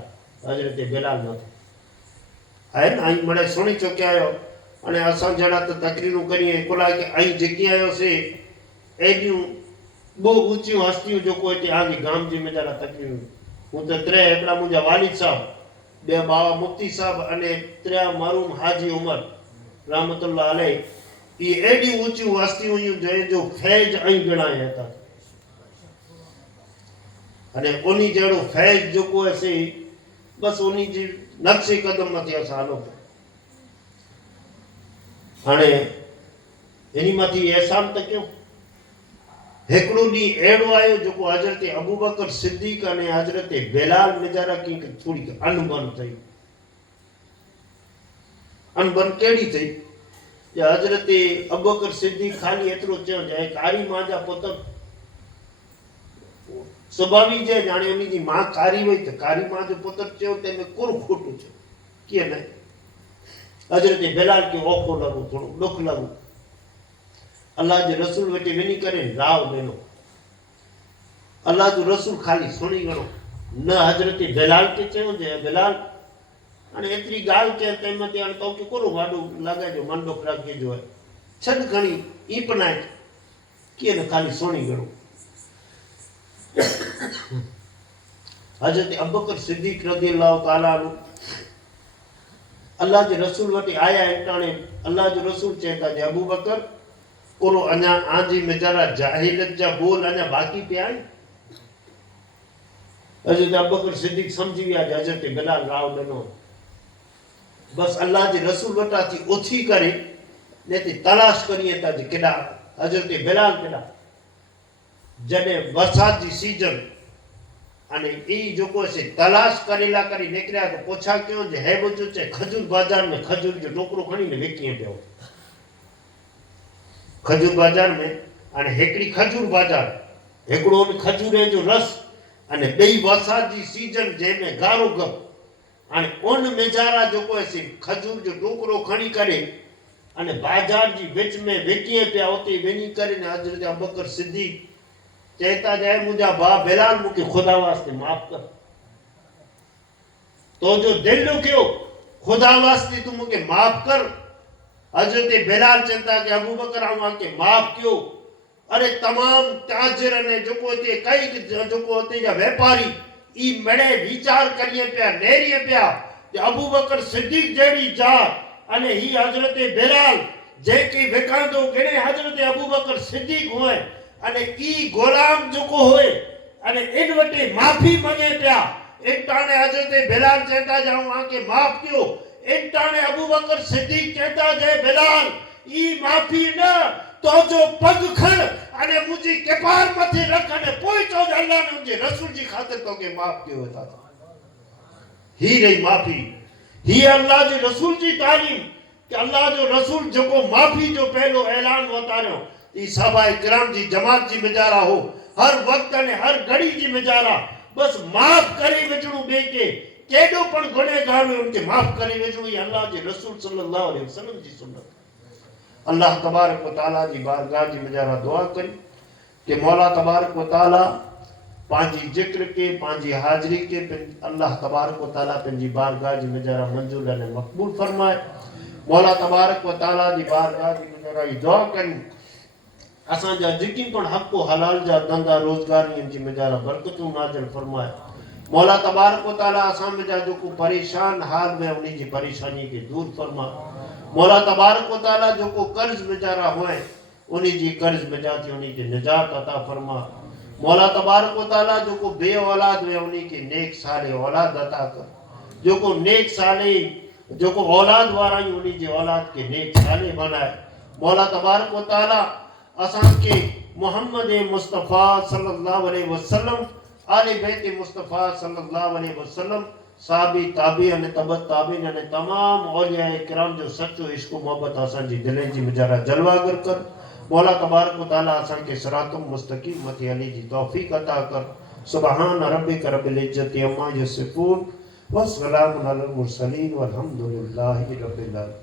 हजरत बिलाल न है ना आई मने सुनी चुके आयो अने असा जणा तो तकरीरू करिए कोला के आई जगी आयो से एडियो बो ऊंची हस्ती जो कोई ते आगे गाम जी में जरा तकरीरू हूं तो त्रे एकड़ा मुजा वालिद साहब बे बाबा मुफ्ती साहब अने त्रे मरूम हाजी उमर रहमतुल्लाह अलैह ई एडी ऊंची हस्ती हुई जो फैज आई गणाया था अने ओनी जेड़ो फैज जो को ऐसे बस ओनी जी नक्शे कदम मथी असालो हाने एनी मथी एहसान त क्यों हिकिड़ो ॾींहुं अहिड़ो आयो जेको हज़रत अबू बकर सिद्दीक़ अने हज़रत बिलाल वेचारा की थोड़ी अनबन थई। अनबन कहिड़ी थई जे हज़रत अबू बकर सिद्दीक़ खाली एतिरो चयो जाए कारी मां जा पुत्र स्वाभाविक जे जाने उन जी मां कारी वई त कारी मां जो पुत्र चयो ते में कुर खोटू चयो कीअं न। हज़रत बिलाल खे औखो लॻो थोड़ो ॾुख लॻो। अल्लाह जे रसूल वटि वञी करे राव ॾिनो। अल्लाह जो रसूल खाली सुणी वियो न हज़रत बिलाल खे चयो जे बिलाल हाणे एतिरी ॻाल्हि चए तंहिं मथे हाणे तोखे कोरो वाॾो लॻाइजो मन ॾुख रखिजो आहे छॾ खणी ई पनाए कीअं न खाली सुणी वियो। हज़रत अबू बकर सिद्दीक़ रज़ियल्लाहु ताला अन्हु अल्लाह जे रसूल वटि आया हिताणे अल्लाह जो रसूल चए था जे अबू बकर कोरो अञा आजी मेजारा जाहिलियत जा बोल अञा बाक़ी पिया आहिनि। हज़रत अबू बकर सिद्दीक़ समझी विया जे हज़रत बिलाल राव ॾिनो बस अल्लाह जे रसूल वटां थी उथी करे ने थी तलाश करिए था जे केॾा हज़रत बिलाल केॾा जॾहिं बरसात जी सीजन अने ई जेको से तलाश करेला करे निकिरिया तो पोछा कयो जे है बुझो चे खजूर बाजार में खजूर जो टोकरो खणी ने विकिए पियो। खजूर बाजार में अने हिकड़ी खजूर बाजार हिकड़ो खजूरे जो रस अने बेई बरसात जी सीजन जंहिंमें गारो गप अने उन मेजारा जेको से खजूर जो टोकरो खणी करे अने बाजार जी विच में विकिए पिया उते वञी करे ने हज़रत अबू बकर सिद्दीक़ चेता जाए मुझा बा बिलाल मुझे खुदा वास्ते माफ कर तो जो दिल क्यों खुदा वास्ते तू मुझे माफ कर। हज़रत बिलाल चेता के अबू बकर आवा के माफ क्यों अरे तमाम ताजिर ने जोको ते कई जोको ते जा व्यापारी ई मड़े विचार करिए पिया नेरिए पिया जे अबू बकर सिद्दीक जेड़ी जात अने ही हज़रत बिलाल जेकी विकांदो गणे हज़रत अबू बकर सिद्दीक हुए अने ई गुलाम जोको होए अने इन वटे माफी मांगे पिया इन टाणे हज़रत बिलाल चेता जाऊं आके माफ क्यों इन टाणे अबू बकर सिद्दीक चेता जे बिलाल ई माफी न तो जो पग खण अने मुजी कपार मथे रख अने पोई तो अल्लाह ने मुझे रसूल जी खातिर तो के माफ क्यों होता था। ही रही माफी ही अल्लाह जे रसूल जी तालीम कि अल्लाह जो रसूल जोको माफी जो पहलो ऐलान उतारियो ई सहाबाए किराम जी जमात जी मिजारा हो हर वक्त ने हर घड़ी जी मिजारा बस माफ करे विचणो बे के केडो पण गुनहगार हुए उनके माफ करे विचणो ई अल्लाह जे रसूल सल्लल्लाहु अलैहि वसल्लम जी सुन्नत। अल्लाह तबारक व तआला जी बारगाह जी मिजारा दुआ करी कि मौला तबारक व तआला पांजी जिक्र के पांजी हाजिरी के अल्लाह तबारक व तआला पंजी बारगाह जी मिजारा मंजूर अने मकबूल फरमाए। मौला तबारक व तआला जी बारगाह जी मिजारा ई दुआ करी असा जा जिकी पण हक हलाल जा धंधा रोजगार इन जी मिजारा बरकतों नाज़िल फरमाए। मौला तबारक व तआला असा में जा जो को परेशान हाल में उन्हीं जी परेशानी के दूर फरमा। मौला तबारक व तआला जो को कर्ज बेचारा हुए उन्हीं जी कर्ज बजाती उन्हीं की निजात अता फरमा। मौला तबारक व तआला जो को बे औलाद हुए उन्हीं की नेक साले औलाद अता कर जो को नेक साले जो को औलाद वारा उन्हीं जी औलाद के नेक साले बनाए। मौला तबारक व तआला असा के मोहम्मद मुस्तफ़ा सल्लल्लाहु अलैहि वसल्लम आले बैत मुस्तफ़ा सल्लल्लाहु अलैहि वसल्लम साबी ताबी अने तबत ताबीन अने तमाम औलिया किराम जो सच्चो इश्क मोहब्बत असा जी दिल जी मिजारा जलवागर कर। मौला तबारक व तआला असा के सिरातुल मुस्तकीम मति अली जी तौफीक अता कर। सुबहान रब्बिक रब्बिल इज्जति अम्मा यसिफून व सलामुन अलल मुरसलीन वल्हम्दुलिल्लाहि रब्बिल आलमीन।